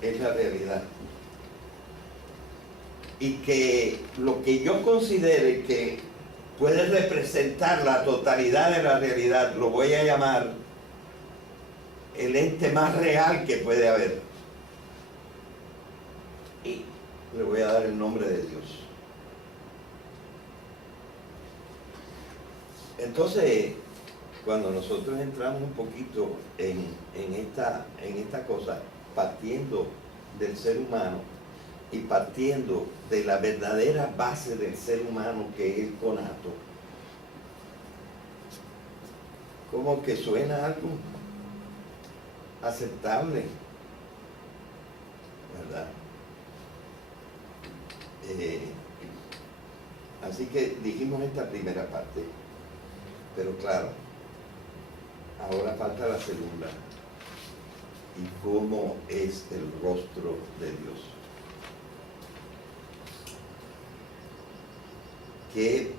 es la realidad. Y que lo que yo considere que puede representar la totalidad de la realidad, lo voy a llamar el ente más real que puede haber. Y le voy a dar el nombre de Dios. Entonces, cuando nosotros entramos un poquito en esta cosa, partiendo del ser humano y partiendo de la verdadera base del ser humano, que es el conato, como que suena algo aceptable, ¿verdad? Así que dijimos esta primera parte, pero claro, ahora falta la segunda. ¿Y cómo es el rostro de Dios? ¿Qué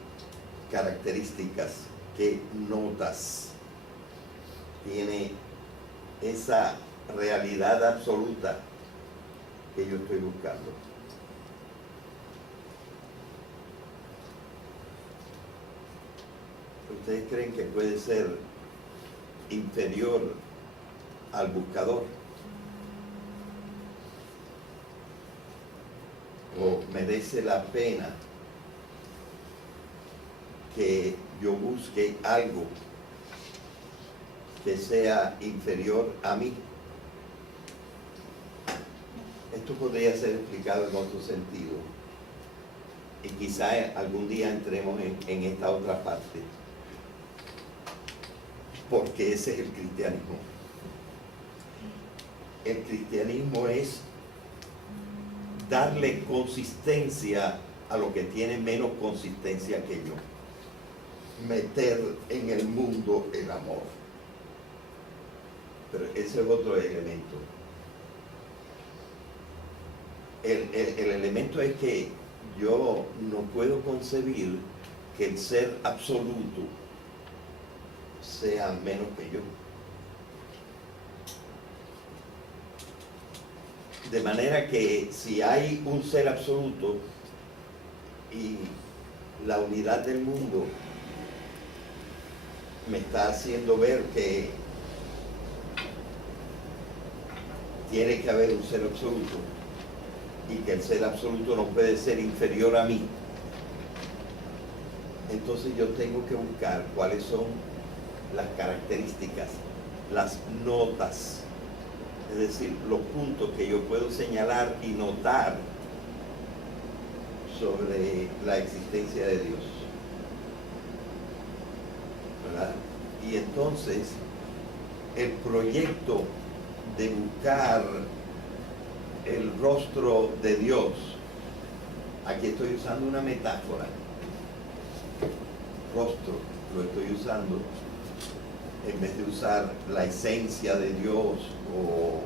características, qué notas tiene esa realidad absoluta que yo estoy buscando? ¿Ustedes creen que puede ser inferior al buscador? ¿O merece la pena que yo busque algo que sea inferior a mí. Esto podría ser explicado en otro sentido. Y quizá algún día entremos en esta otra parte. Porque ese es el cristianismo. El cristianismo es darle consistencia a lo que tiene menos consistencia que yo. Meter en el mundo el amor. Pero ese es otro elemento. El elemento es que yo no puedo concebir que el ser absoluto sea menos que yo. De manera que si hay un ser absoluto y la unidad del mundo me está haciendo ver que tiene que haber un ser absoluto y que el ser absoluto no puede ser inferior a mí, entonces yo tengo que buscar cuáles son las características, las notas, es decir, los puntos que yo puedo señalar y notar sobre la existencia de Dios, ¿verdad? Y entonces el proyecto de buscar el rostro de Dios, aquí estoy usando una metáfora, rostro, lo estoy usando en vez de usar la esencia de Dios o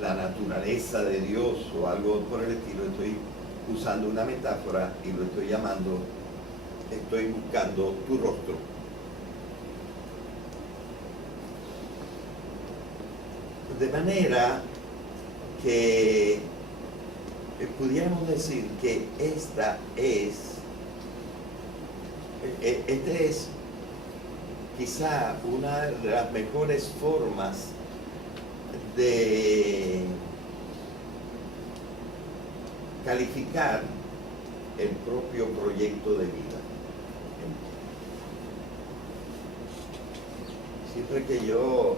la naturaleza de Dios o algo por el estilo. Estoy usando una metáfora y lo estoy llamando, estoy buscando tu rostro. De manera que pudiéramos decir que esta es quizá una de las mejores formas de calificar el propio proyecto de vida. Siempre que yo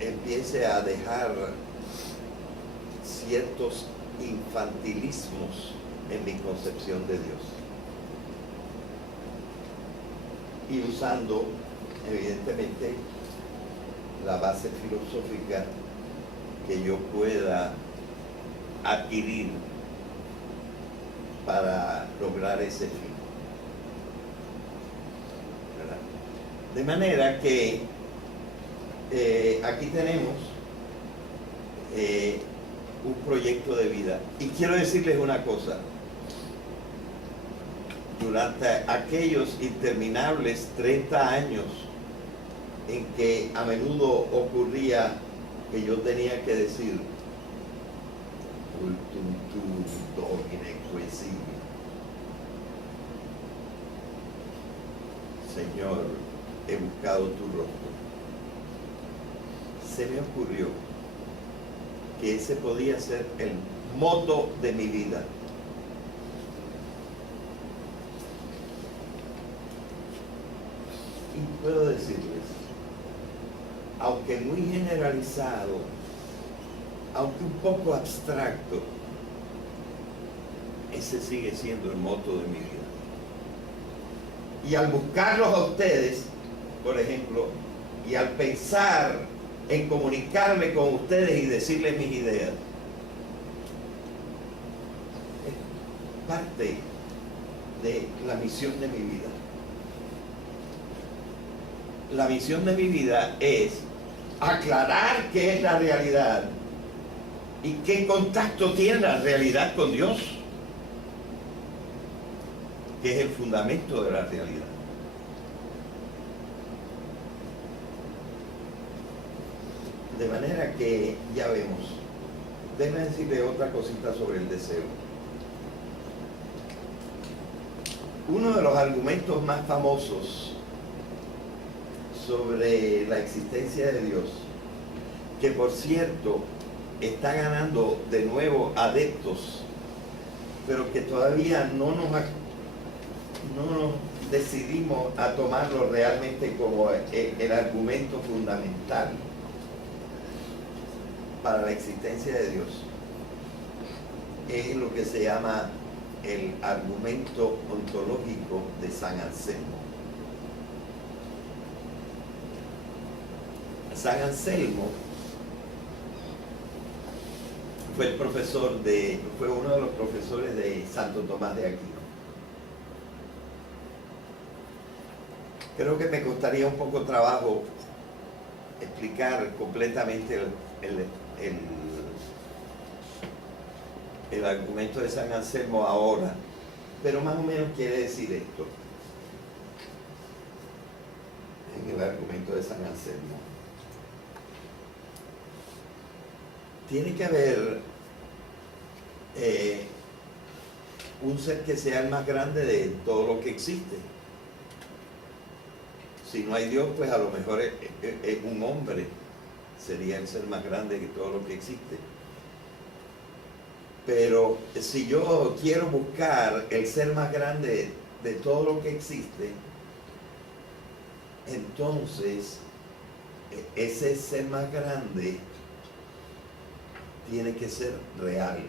empiece a dejar ciertos infantilismos en mi concepción de Dios y usando evidentemente la base filosófica que yo pueda adquirir para lograr ese fin, ¿verdad? De manera que aquí tenemos un proyecto de vida. Y quiero decirles una cosa. Durante aquellos interminables 30 años en que a menudo ocurría que yo tenía que decir ultum tu domine quaesivi, Señor, he buscado tu rostro, se me ocurrió que ese podía ser el moto de mi vida. Y puedo decirles, aunque muy generalizado, aunque un poco abstracto, ese sigue siendo el moto de mi vida. Y al buscarlos a ustedes, por ejemplo, y al pensar en comunicarme con ustedes y decirles mis ideas, es parte de la misión de mi vida. La misión de mi vida es aclarar qué es la realidad y qué contacto tiene la realidad con Dios, que es el fundamento de la realidad. De manera que ya vemos. Déjenme decirle otra cosita sobre el deseo. Uno de los argumentos más famosos sobre la existencia de Dios, que por cierto está ganando de nuevo adeptos, pero que todavía no decidimos a tomarlo realmente como el argumento fundamental para la existencia de Dios, es lo que se llama el argumento ontológico de San Anselmo. San Anselmo fue uno de los profesores de Santo Tomás de Aquino. Creo que me costaría un poco trabajo explicar completamente el argumento de San Anselmo ahora, pero más o menos quiere decir esto en el argumento de San Anselmo. Tiene que haber un ser que sea el más grande de todo lo que existe. Si no hay Dios, pues a lo mejor es un hombre, sería el ser más grande que todo lo que existe. Pero si yo quiero buscar el ser más grande de todo lo que existe, entonces ese ser más grande tiene que ser real.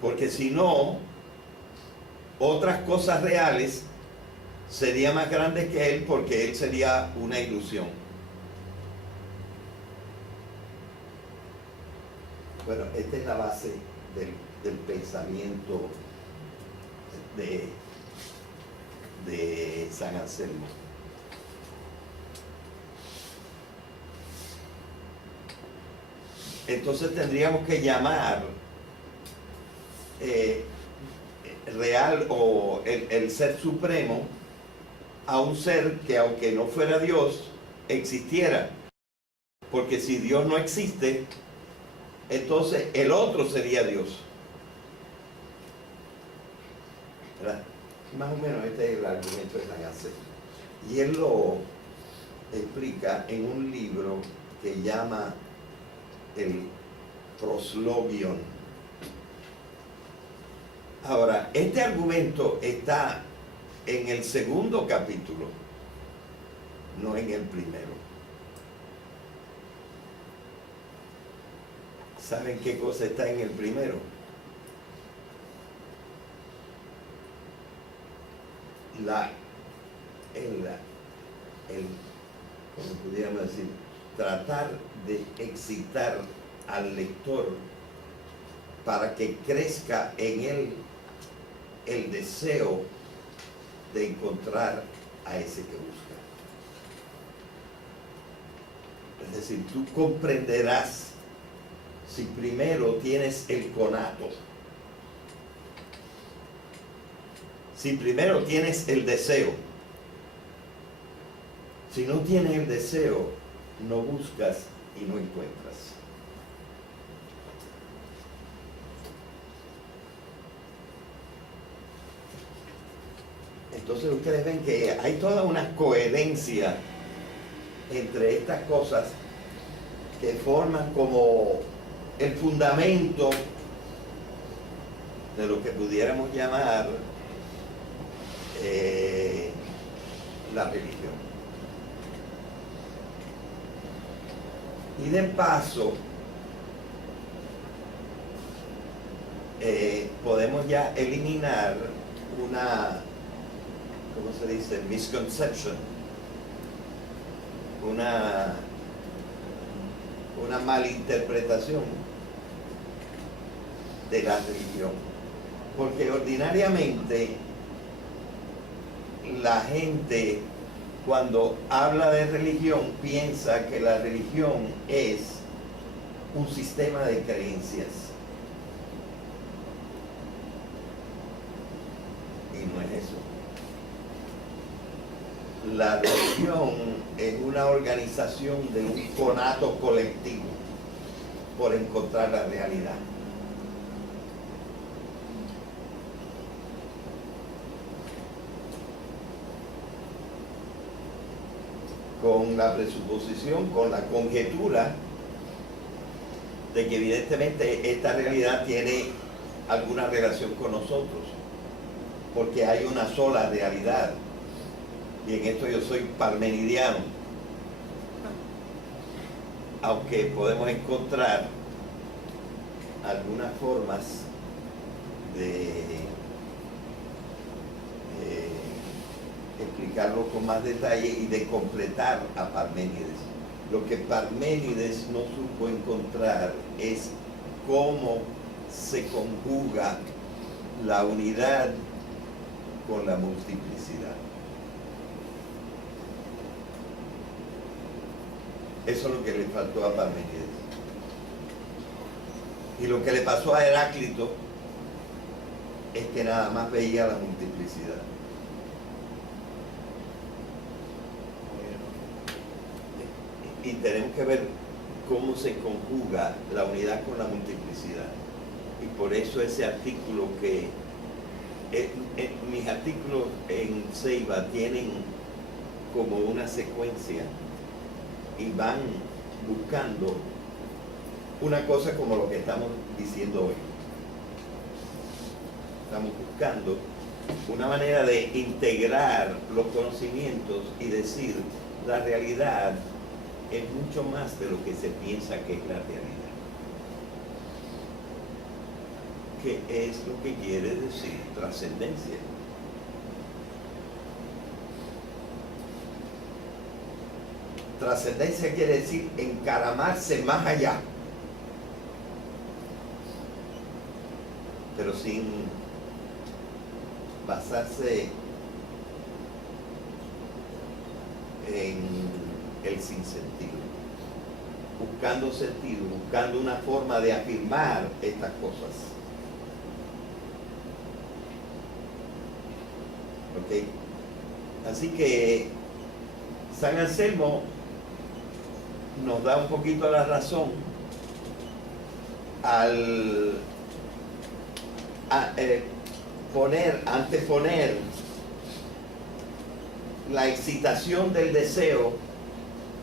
Porque si no, otras cosas reales serían más grandes que él, porque él sería una ilusión. Bueno, esta es la base del pensamiento de San Anselmo. Entonces tendríamos que llamar real o el ser supremo a un ser que, aunque no fuera Dios, existiera. Porque si Dios no existe, entonces el otro sería Dios. ¿Verdad? Más o menos este es el argumento de San Anselmo. Y él lo explica en un libro que llama el Proslogion. Ahora, este argumento está en el segundo capítulo, no en el primero. ¿Saben qué cosa está en el primero? Como pudiéramos decir, tratar de excitar al lector para que crezca en él el deseo de encontrar a ese que busca. Es decir, tú comprenderás si primero tienes el conato, si primero tienes el deseo. Si no tienes el deseo, no buscas y no encuentras. Entonces ustedes ven que hay toda una coherencia entre estas cosas que forman como el fundamento de lo que pudiéramos llamar la religión. Y de paso, podemos ya eliminar una, ¿cómo se dice? Misconception, una malinterpretación de la religión. Porque ordinariamente la gente, cuando habla de religión, piensa que la religión es un sistema de creencias. Y no es eso. La religión es una organización de un conato colectivo por encontrar la realidad. Con la presuposición, con la conjetura de que evidentemente esta realidad tiene alguna relación con nosotros. porque hay una sola realidad. Y en esto yo soy parmenidiano. Aunque podemos encontrar algunas formas de explicarlo con más detalle y de completar a Parménides. Lo que Parménides no supo encontrar es cómo se conjuga la unidad con la multiplicidad. Eso es lo que le faltó a Parménides. Y lo que le pasó a Heráclito es que nada más veía la multiplicidad. Y tenemos que ver cómo se conjuga la unidad con la multiplicidad. Y por eso ese artículo que... mis artículos en Ceiba tienen como una secuencia y van buscando una cosa como lo que estamos diciendo hoy. Estamos buscando una manera de integrar los conocimientos y decir la realidad es mucho más de lo que se piensa que es la realidad. ¿Qué es lo que quiere decir trascendencia? Trascendencia quiere decir encaramarse más allá, pero sin basarse en el sinsentido, buscando sentido, buscando una forma de afirmar estas cosas. ¿Ok? Así que San Anselmo nos da un poquito la razón al anteponer la excitación del deseo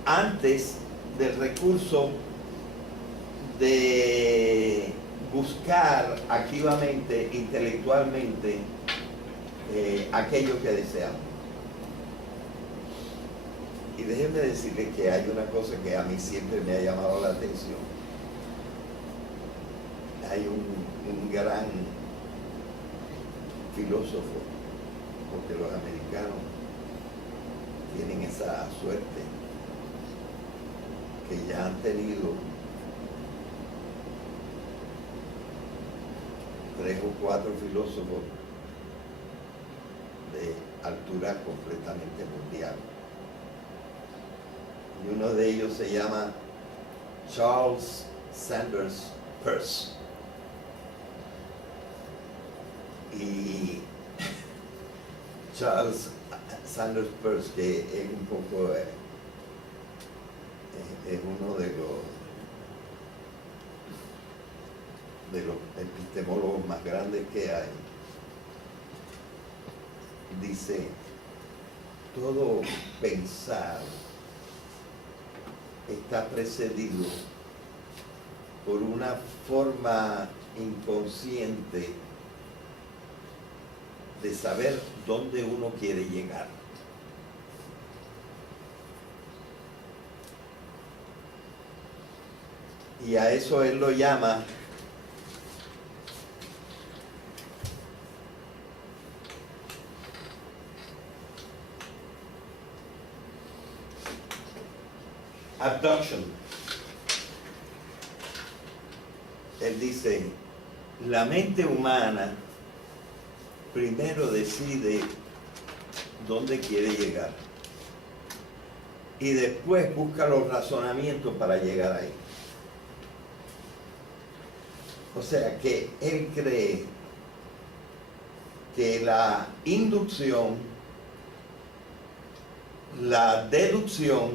antes del recurso de buscar activamente, intelectualmente, aquello que deseamos. Y déjenme decirles que hay una cosa que a mí siempre me ha llamado la atención. Hay un gran filósofo, porque los americanos tienen esa suerte, que ya han tenido 3 o 4 filósofos de altura completamente mundial. Y uno de ellos se llama Charles Sanders Peirce. Y Charles Sanders Peirce, que es un poco es uno de los epistemólogos más grandes que hay, dice: todo pensar está precedido por una forma inconsciente de saber dónde uno quiere llegar. Y a eso él lo llama abduction. Él dice: la mente humana primero decide dónde quiere llegar y después busca los razonamientos para llegar ahí. O sea que él cree que la inducción, la deducción,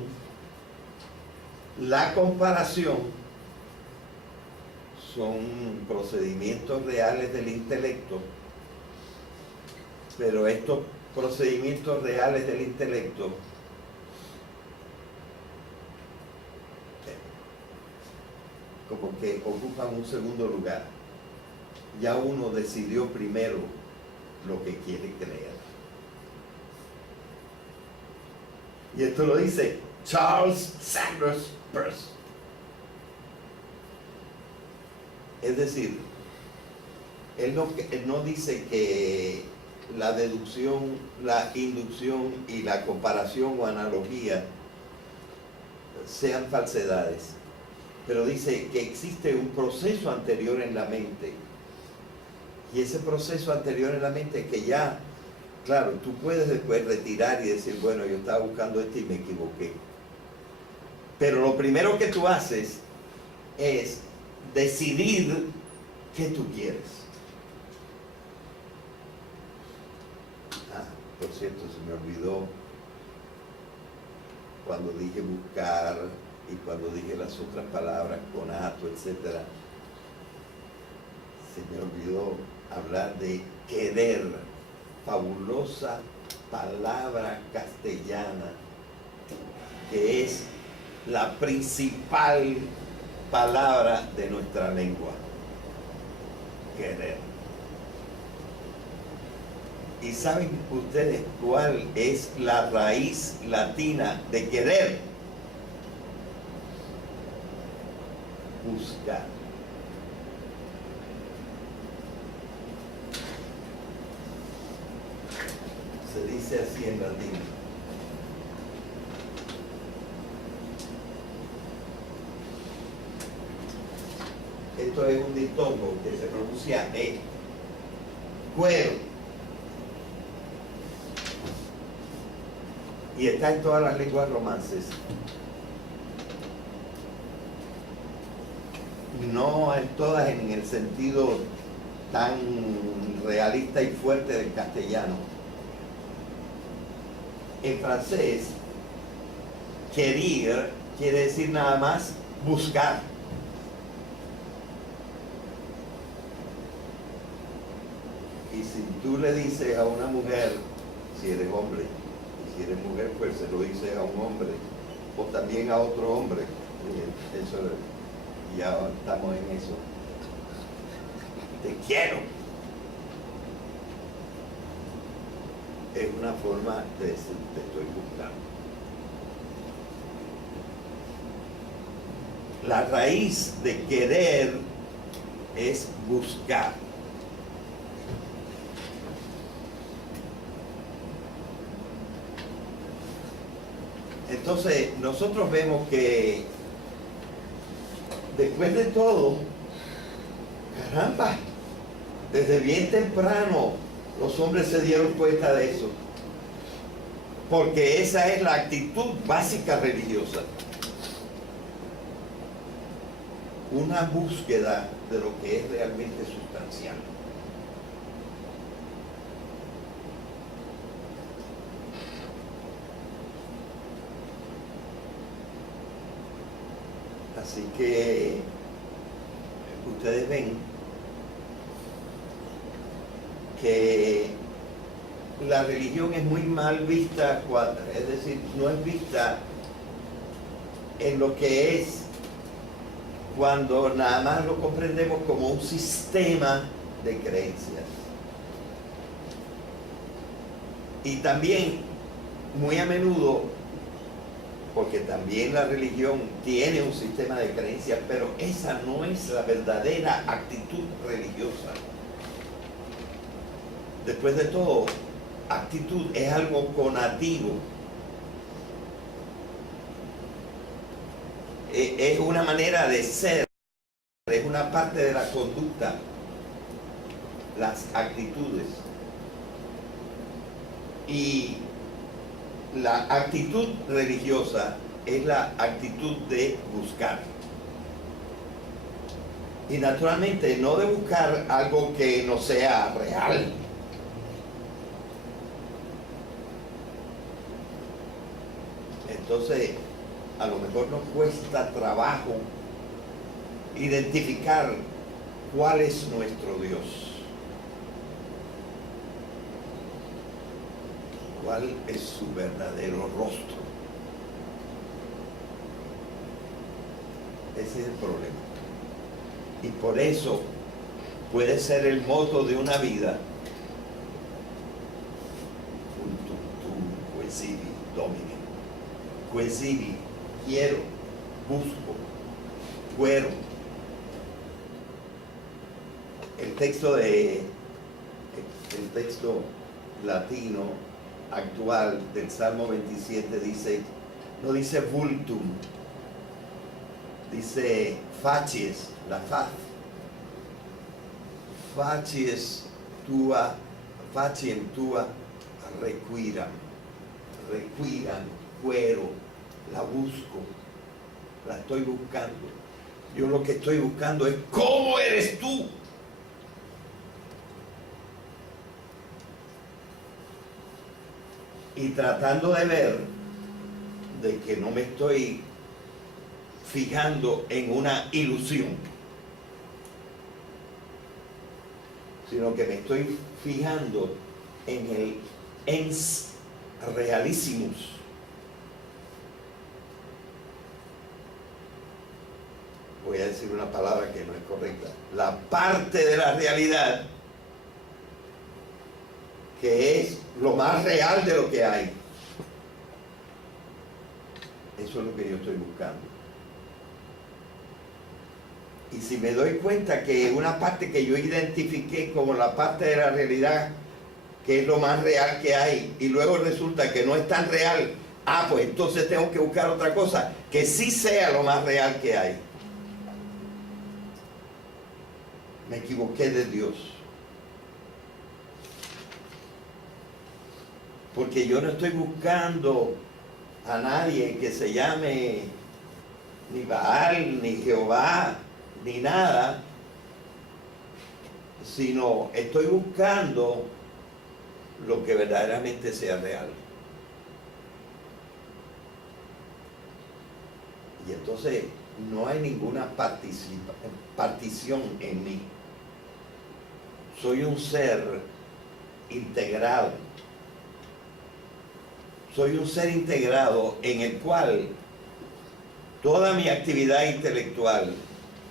la comparación son procedimientos reales del intelecto, pero estos procedimientos reales del intelecto como que ocupan un segundo lugar. Ya uno decidió primero lo que quiere creer. Y esto lo dice Charles Sanders Peirce. Es decir, él no dice que la deducción, la inducción y la comparación o analogía sean falsedades, pero dice que existe un proceso anterior en la mente, y ese proceso anterior en la mente que ya, claro, tú puedes después retirar y decir, bueno, yo estaba buscando esto y me equivoqué, pero lo primero que tú haces es decidir qué tú quieres. Por cierto, se me olvidó cuando dije buscar y cuando dije las otras palabras, conato, etc. Se me olvidó hablar de querer, fabulosa palabra castellana, que es la principal palabra de nuestra lengua. Querer. ¿Y saben ustedes cuál es la raíz latina de querer? Buscar. Se dice así en latín. Esto es un diptongo que se pronuncia E. Cuero. Y está en todas las lenguas romances. No en todas en el sentido tan realista y fuerte del castellano. En francés, querer quiere decir nada más buscar. Y si tú le dices a una mujer, si eres hombre, si eres mujer, pues se lo dices a un hombre o también a otro hombre. Eso, ya estamos en eso. Te quiero. Es una forma de decir te estoy buscando. La raíz de querer es buscar. Entonces, nosotros vemos que después de todo, caramba, desde bien temprano los hombres se dieron cuenta de eso. Porque esa es la actitud básica religiosa. Una búsqueda de lo que es realmente sustancial. Así que ustedes ven que la religión es muy mal vista, es decir, no es vista en lo que es cuando nada más lo comprendemos como un sistema de creencias. Y también, muy a menudo, porque también la religión tiene un sistema de creencias, pero esa no es la verdadera actitud religiosa. Después de todo, actitud es algo conativo. Es una manera de ser, es una parte de la conducta, las actitudes. Y la actitud religiosa es la actitud de buscar. Y naturalmente no de buscar algo que no sea real. Entonces, a lo mejor nos cuesta trabajo identificar cuál es nuestro Dios. ¿Cuál es su verdadero rostro? Ese es el problema. Y por eso puede ser el moto de una vida sibi domine. Quesibi, quiero, busco, cuero. El texto latino actual del Salmo 27 dice, no dice vultum, dice facies, la faz. Facies tua, faciem tua requiram, cuero, la busco, la estoy buscando. Yo lo que estoy buscando es ¿cómo eres tú? Y tratando de ver de que no me estoy fijando en una ilusión, sino que me estoy fijando en el ens realissimus. Voy a decir una palabra que no es correcta. La parte de la realidad que es lo más real de lo que hay. Eso es lo que yo estoy buscando. Y si me doy cuenta que una parte que yo identifiqué como la parte de la realidad, que es lo más real que hay, y luego resulta que no es tan real, pues entonces tengo que buscar otra cosa que sí sea lo más real que hay. Me equivoqué de Dios. Porque yo no estoy buscando a nadie que se llame ni Baal, ni Jehová, ni nada, sino estoy buscando lo que verdaderamente sea real. Y entonces no hay ninguna partición en mí. Soy un ser integrado. Soy un ser integrado en el cual toda mi actividad intelectual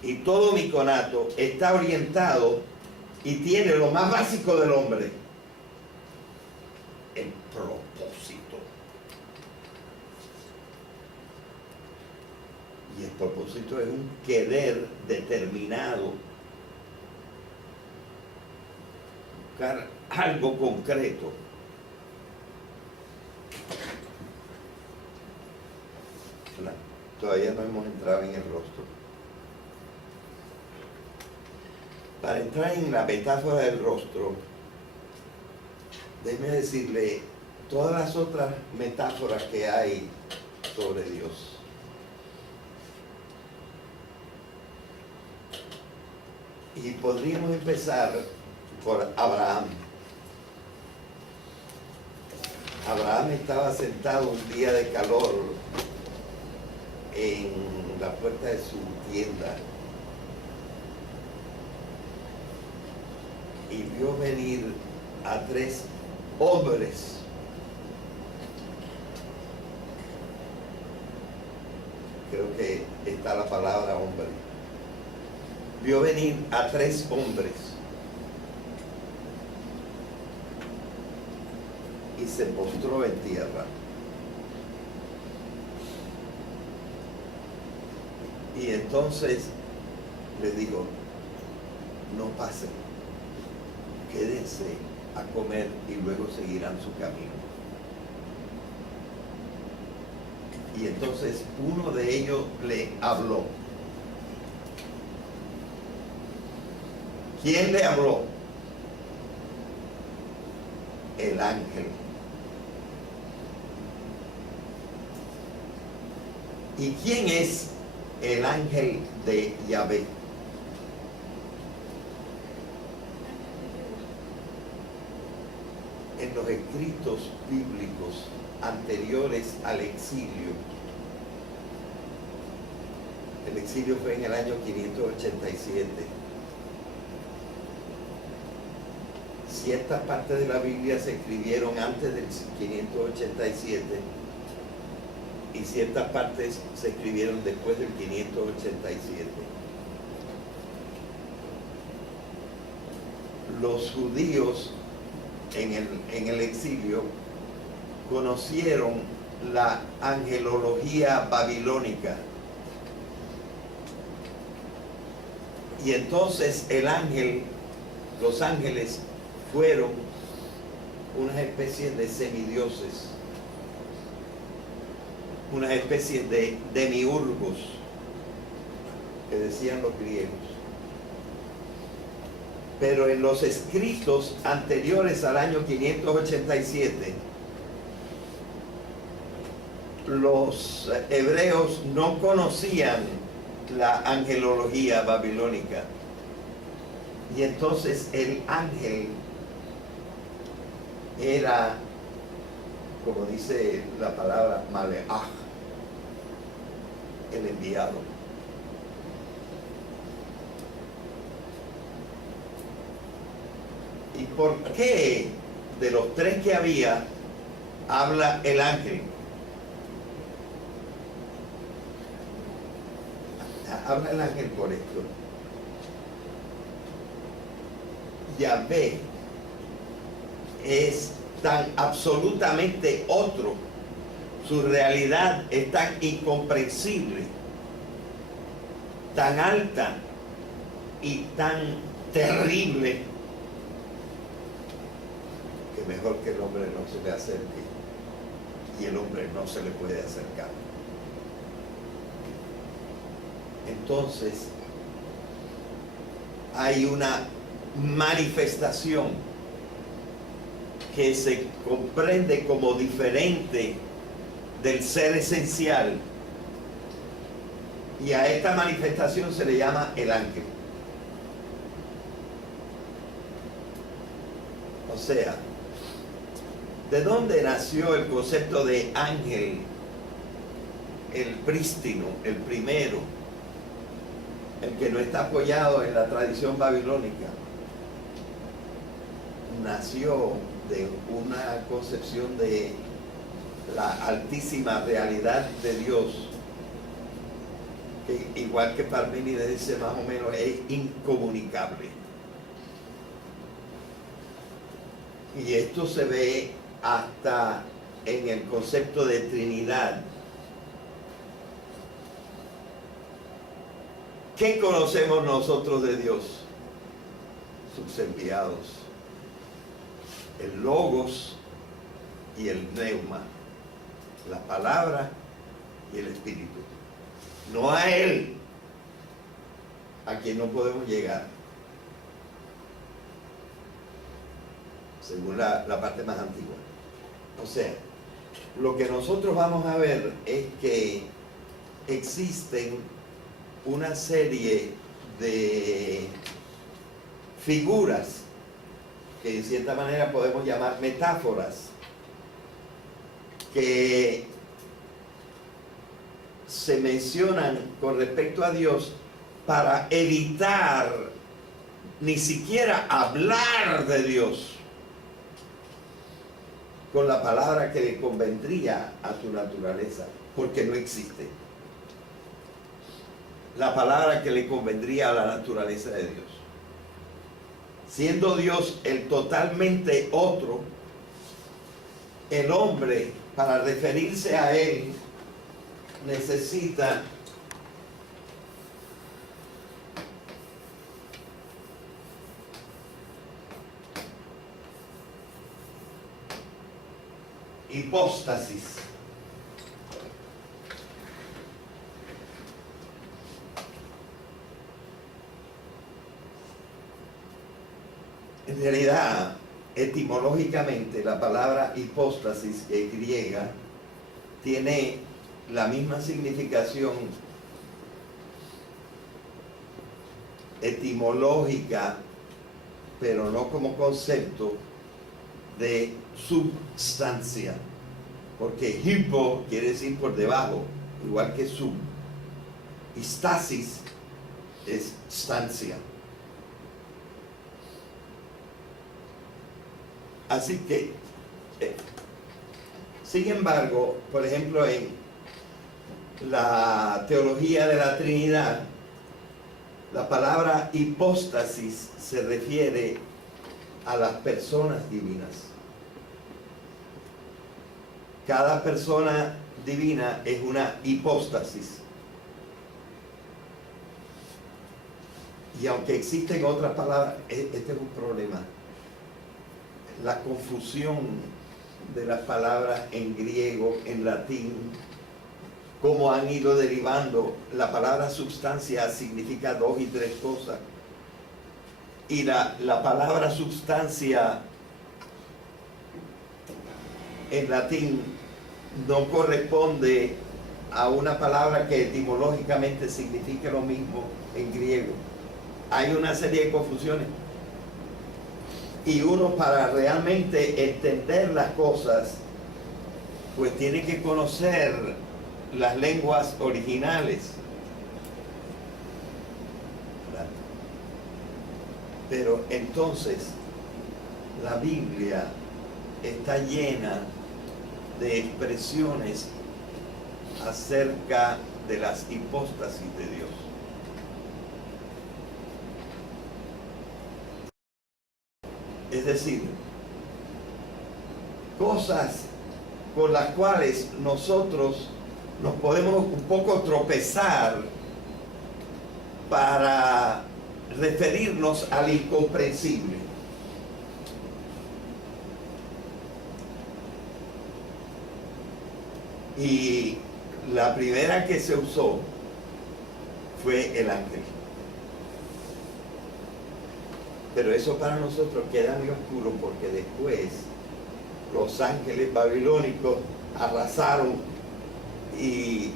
y todo mi conato está orientado y tiene lo más básico del hombre: el propósito. Y el propósito es un querer determinado, buscar algo concreto. Todavía no hemos entrado en el rostro. Para entrar en la metáfora del rostro, déjeme decirle todas las otras metáforas que hay sobre Dios. Y podríamos empezar por Abraham. Abraham estaba sentado un día de calor en la puerta de su tienda y vio venir a 3 hombres. Creo que está la palabra hombre. Vio venir a 3 hombres y se postró en tierra. Y entonces les digo, no pasen, quédense a comer y luego seguirán su camino. Y entonces uno de ellos le habló. ¿Quién le habló? El ángel. ¿Y quién es el ángel de Yahvé? En los escritos bíblicos anteriores al exilio, el exilio fue en el año 587. Ciertas partes de la Biblia se escribieron antes del 587 y ciertas partes se escribieron después del 587. Los judíos en el exilio conocieron la angelología babilónica. Y entonces los ángeles fueron unas especies de semidioses, unas especies de demiurgos, que decían los griegos. Pero en los escritos anteriores al año 587, los hebreos no conocían la angelología babilónica. Y entonces el ángel era, como dice la palabra, Maleach, el enviado. ¿Y por qué de los tres que había habla el ángel? Habla el ángel por esto. Yahvé es tan absolutamente otro, su realidad es tan incomprensible, tan alta y tan terrible, que mejor que el hombre no se le acerque, y el hombre no se le puede acercar. Entonces hay una manifestación que se comprende como diferente del ser esencial, y a esta manifestación se le llama el ángel. O sea, ¿de dónde nació el concepto de ángel? El prístino, el primero, el que no está apoyado en la tradición babilónica, nació de una concepción de la altísima realidad de Dios, que igual que Parménides dice más o menos, es incomunicable. Y esto se ve hasta en el concepto de Trinidad. ¿Qué conocemos nosotros de Dios? Sus enviados, el Logos y el Pneuma, la palabra y el Espíritu. No a Él, a quien no podemos llegar, según la parte más antigua. O sea, lo que nosotros vamos a ver es que existen una serie de figuras que en cierta manera podemos llamar metáforas, que se mencionan con respecto a Dios para evitar ni siquiera hablar de Dios con la palabra que le convendría a su naturaleza, porque no existe la palabra que le convendría a la naturaleza de Dios. Siendo Dios el totalmente otro, el hombre, para referirse a Él, necesita hipóstasis. En realidad, etimológicamente, la palabra hipóstasis, que es griega, tiene la misma significación etimológica, pero no como concepto, de substancia, porque hipo quiere decir por debajo, igual que sub, y stasis es stancia. Así que, sin embargo, por ejemplo, en la teología de la Trinidad, la palabra hipóstasis se refiere a las personas divinas. Cada persona divina es una hipóstasis. Y aunque existen otras palabras, este es un problema. La confusión de las palabras en griego, en latín, cómo han ido derivando. La palabra substancia significa dos y tres cosas. Y la palabra substancia en latín no corresponde a una palabra que etimológicamente significa lo mismo en griego. Hay una serie de confusiones. Y uno, para realmente entender las cosas, pues tiene que conocer las lenguas originales. Pero entonces la Biblia está llena de expresiones acerca de las hipóstasis de Dios. Es decir, cosas con las cuales nosotros nos podemos un poco tropezar para referirnos al incomprensible. Y la primera que se usó fue el ángel. Pero eso para nosotros queda muy oscuro, porque después los ángeles babilónicos arrasaron y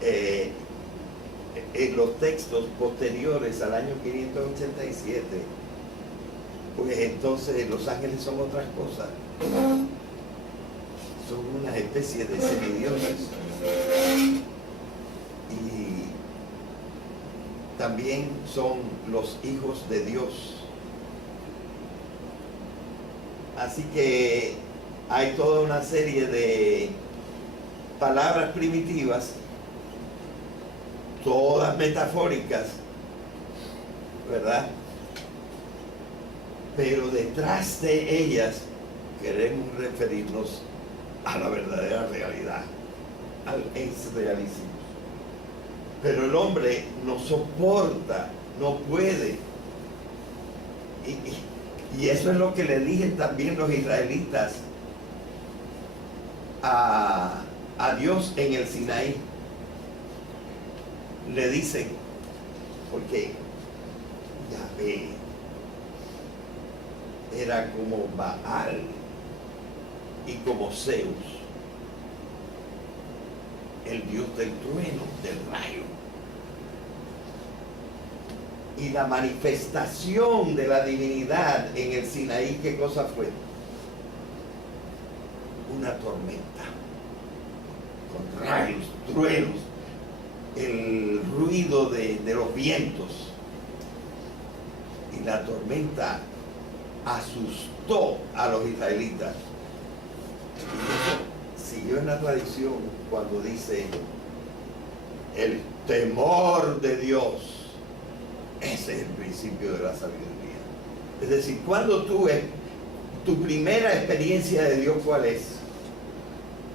en los textos posteriores al año 587, pues entonces los ángeles son otras cosas. Son una especie de semidioses. Y también son los hijos de Dios. Así que hay toda una serie de palabras primitivas, todas metafóricas, ¿verdad? Pero detrás de ellas queremos referirnos a la verdadera realidad, al ex realismo. Pero el hombre no soporta, no puede. Y eso es lo que le dicen también los israelitas a Dios en el Sinaí. Le dicen, porque Yahvé era como Baal y como Zeus, el dios del trueno, del rayo. Y la manifestación de la divinidad en el Sinaí, ¿qué cosa fue? Una tormenta, con rayos, truenos, el ruido de los vientos. Y la tormenta asustó a los israelitas. Y eso siguió en la tradición cuando dice el temor de Dios. Ese es el principio de la sabiduría. Es decir, cuando tu primera experiencia de Dios, ¿cuál es?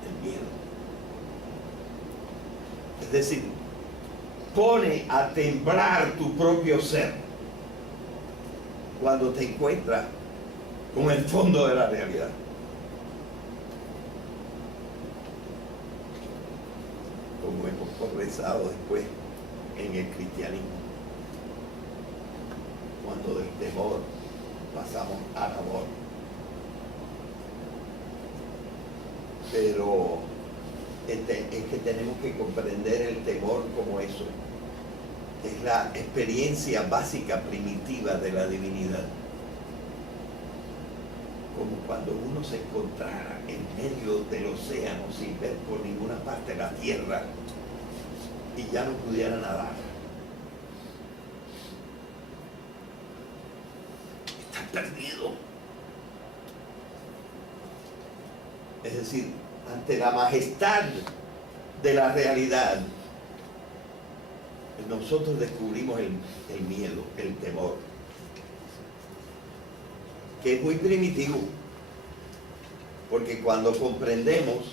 El miedo. Es decir, pone a temblar tu propio ser cuando te encuentras con el fondo de la realidad. Como hemos conversado después en el cristianismo, cuando del temor pasamos al amor. Pero es que tenemos que comprender el temor como eso. Es la experiencia básica, primitiva de la divinidad. Como cuando uno se encontrara en medio del océano sin ver por ninguna parte la tierra y ya no pudiera nadar. Perdido. Es decir, ante la majestad de la realidad, nosotros descubrimos el miedo, el temor, que es muy primitivo. Porque cuando comprendemos,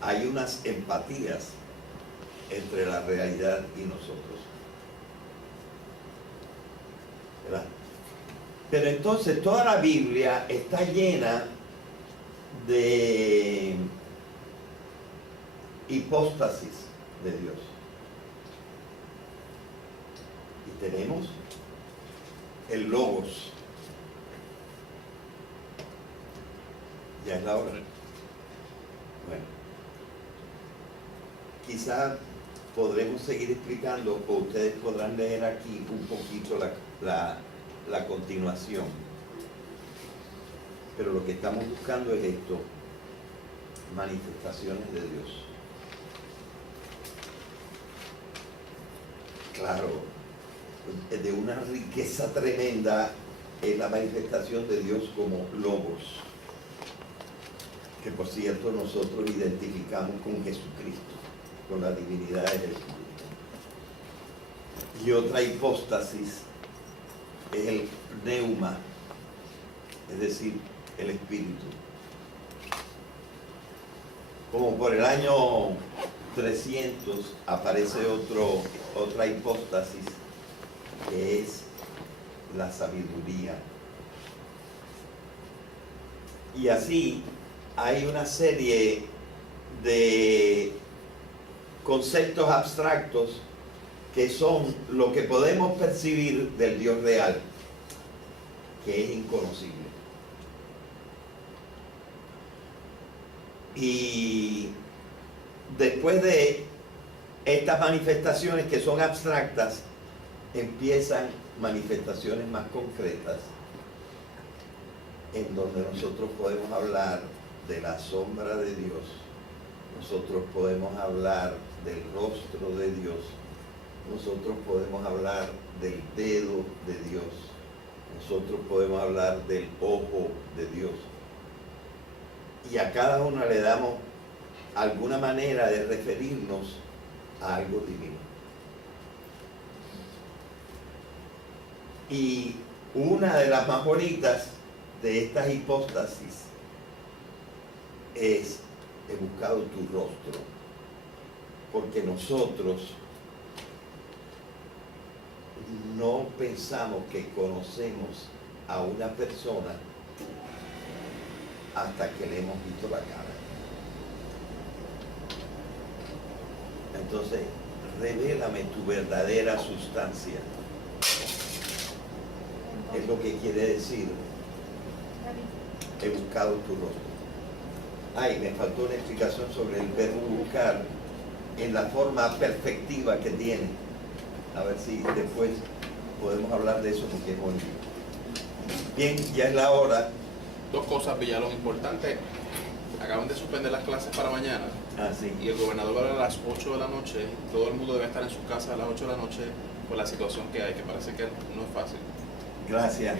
hay unas empatías entre la realidad y nosotros. ¿Verdad? Pero entonces toda la Biblia está llena de hipóstasis de Dios. Y tenemos el Logos. Ya es la hora. Bueno, quizá podremos seguir explicando o ustedes podrán leer aquí un poquito la continuación. Pero lo que estamos buscando es esto: manifestaciones de Dios. Claro, de una riqueza tremenda es la manifestación de Dios como Logos, que por cierto nosotros identificamos con Jesucristo, con la divinidad de Jesucristo. Y otra hipóstasis es el Pneuma, es decir, el Espíritu. Como por el año 300 aparece otra hipóstasis, que es la sabiduría. Y así hay una serie de conceptos abstractos que son lo que podemos percibir del Dios real, que es inconocible. Y después de estas manifestaciones que son abstractas, empiezan manifestaciones más concretas, en donde nosotros podemos hablar de la sombra de Dios, nosotros podemos hablar del rostro de Dios, nosotros podemos hablar del dedo de Dios, nosotros podemos hablar del ojo de Dios. Y a cada uno le damos alguna manera de referirnos a algo divino. Y una de las más bonitas de estas hipóstasis es: he buscado tu rostro, porque nosotros no pensamos que conocemos a una persona hasta que le hemos visto la cara. Entonces, revélame tu verdadera sustancia. Es lo que quiere decir: he buscado tu rostro. Ay, me faltó una explicación sobre el verbo buscar en la forma perfectiva que tiene. A ver si después podemos hablar de eso, porque es bonito. Bien, ya es la hora. Dos cosas, Villalón, importantes. Acaban de suspender las clases para mañana. Ah, sí. Y el gobernador va a hablar a las 8 de la noche. Todo el mundo debe estar en su casa a las 8 de la noche por la situación que hay, que parece que no es fácil. Gracias.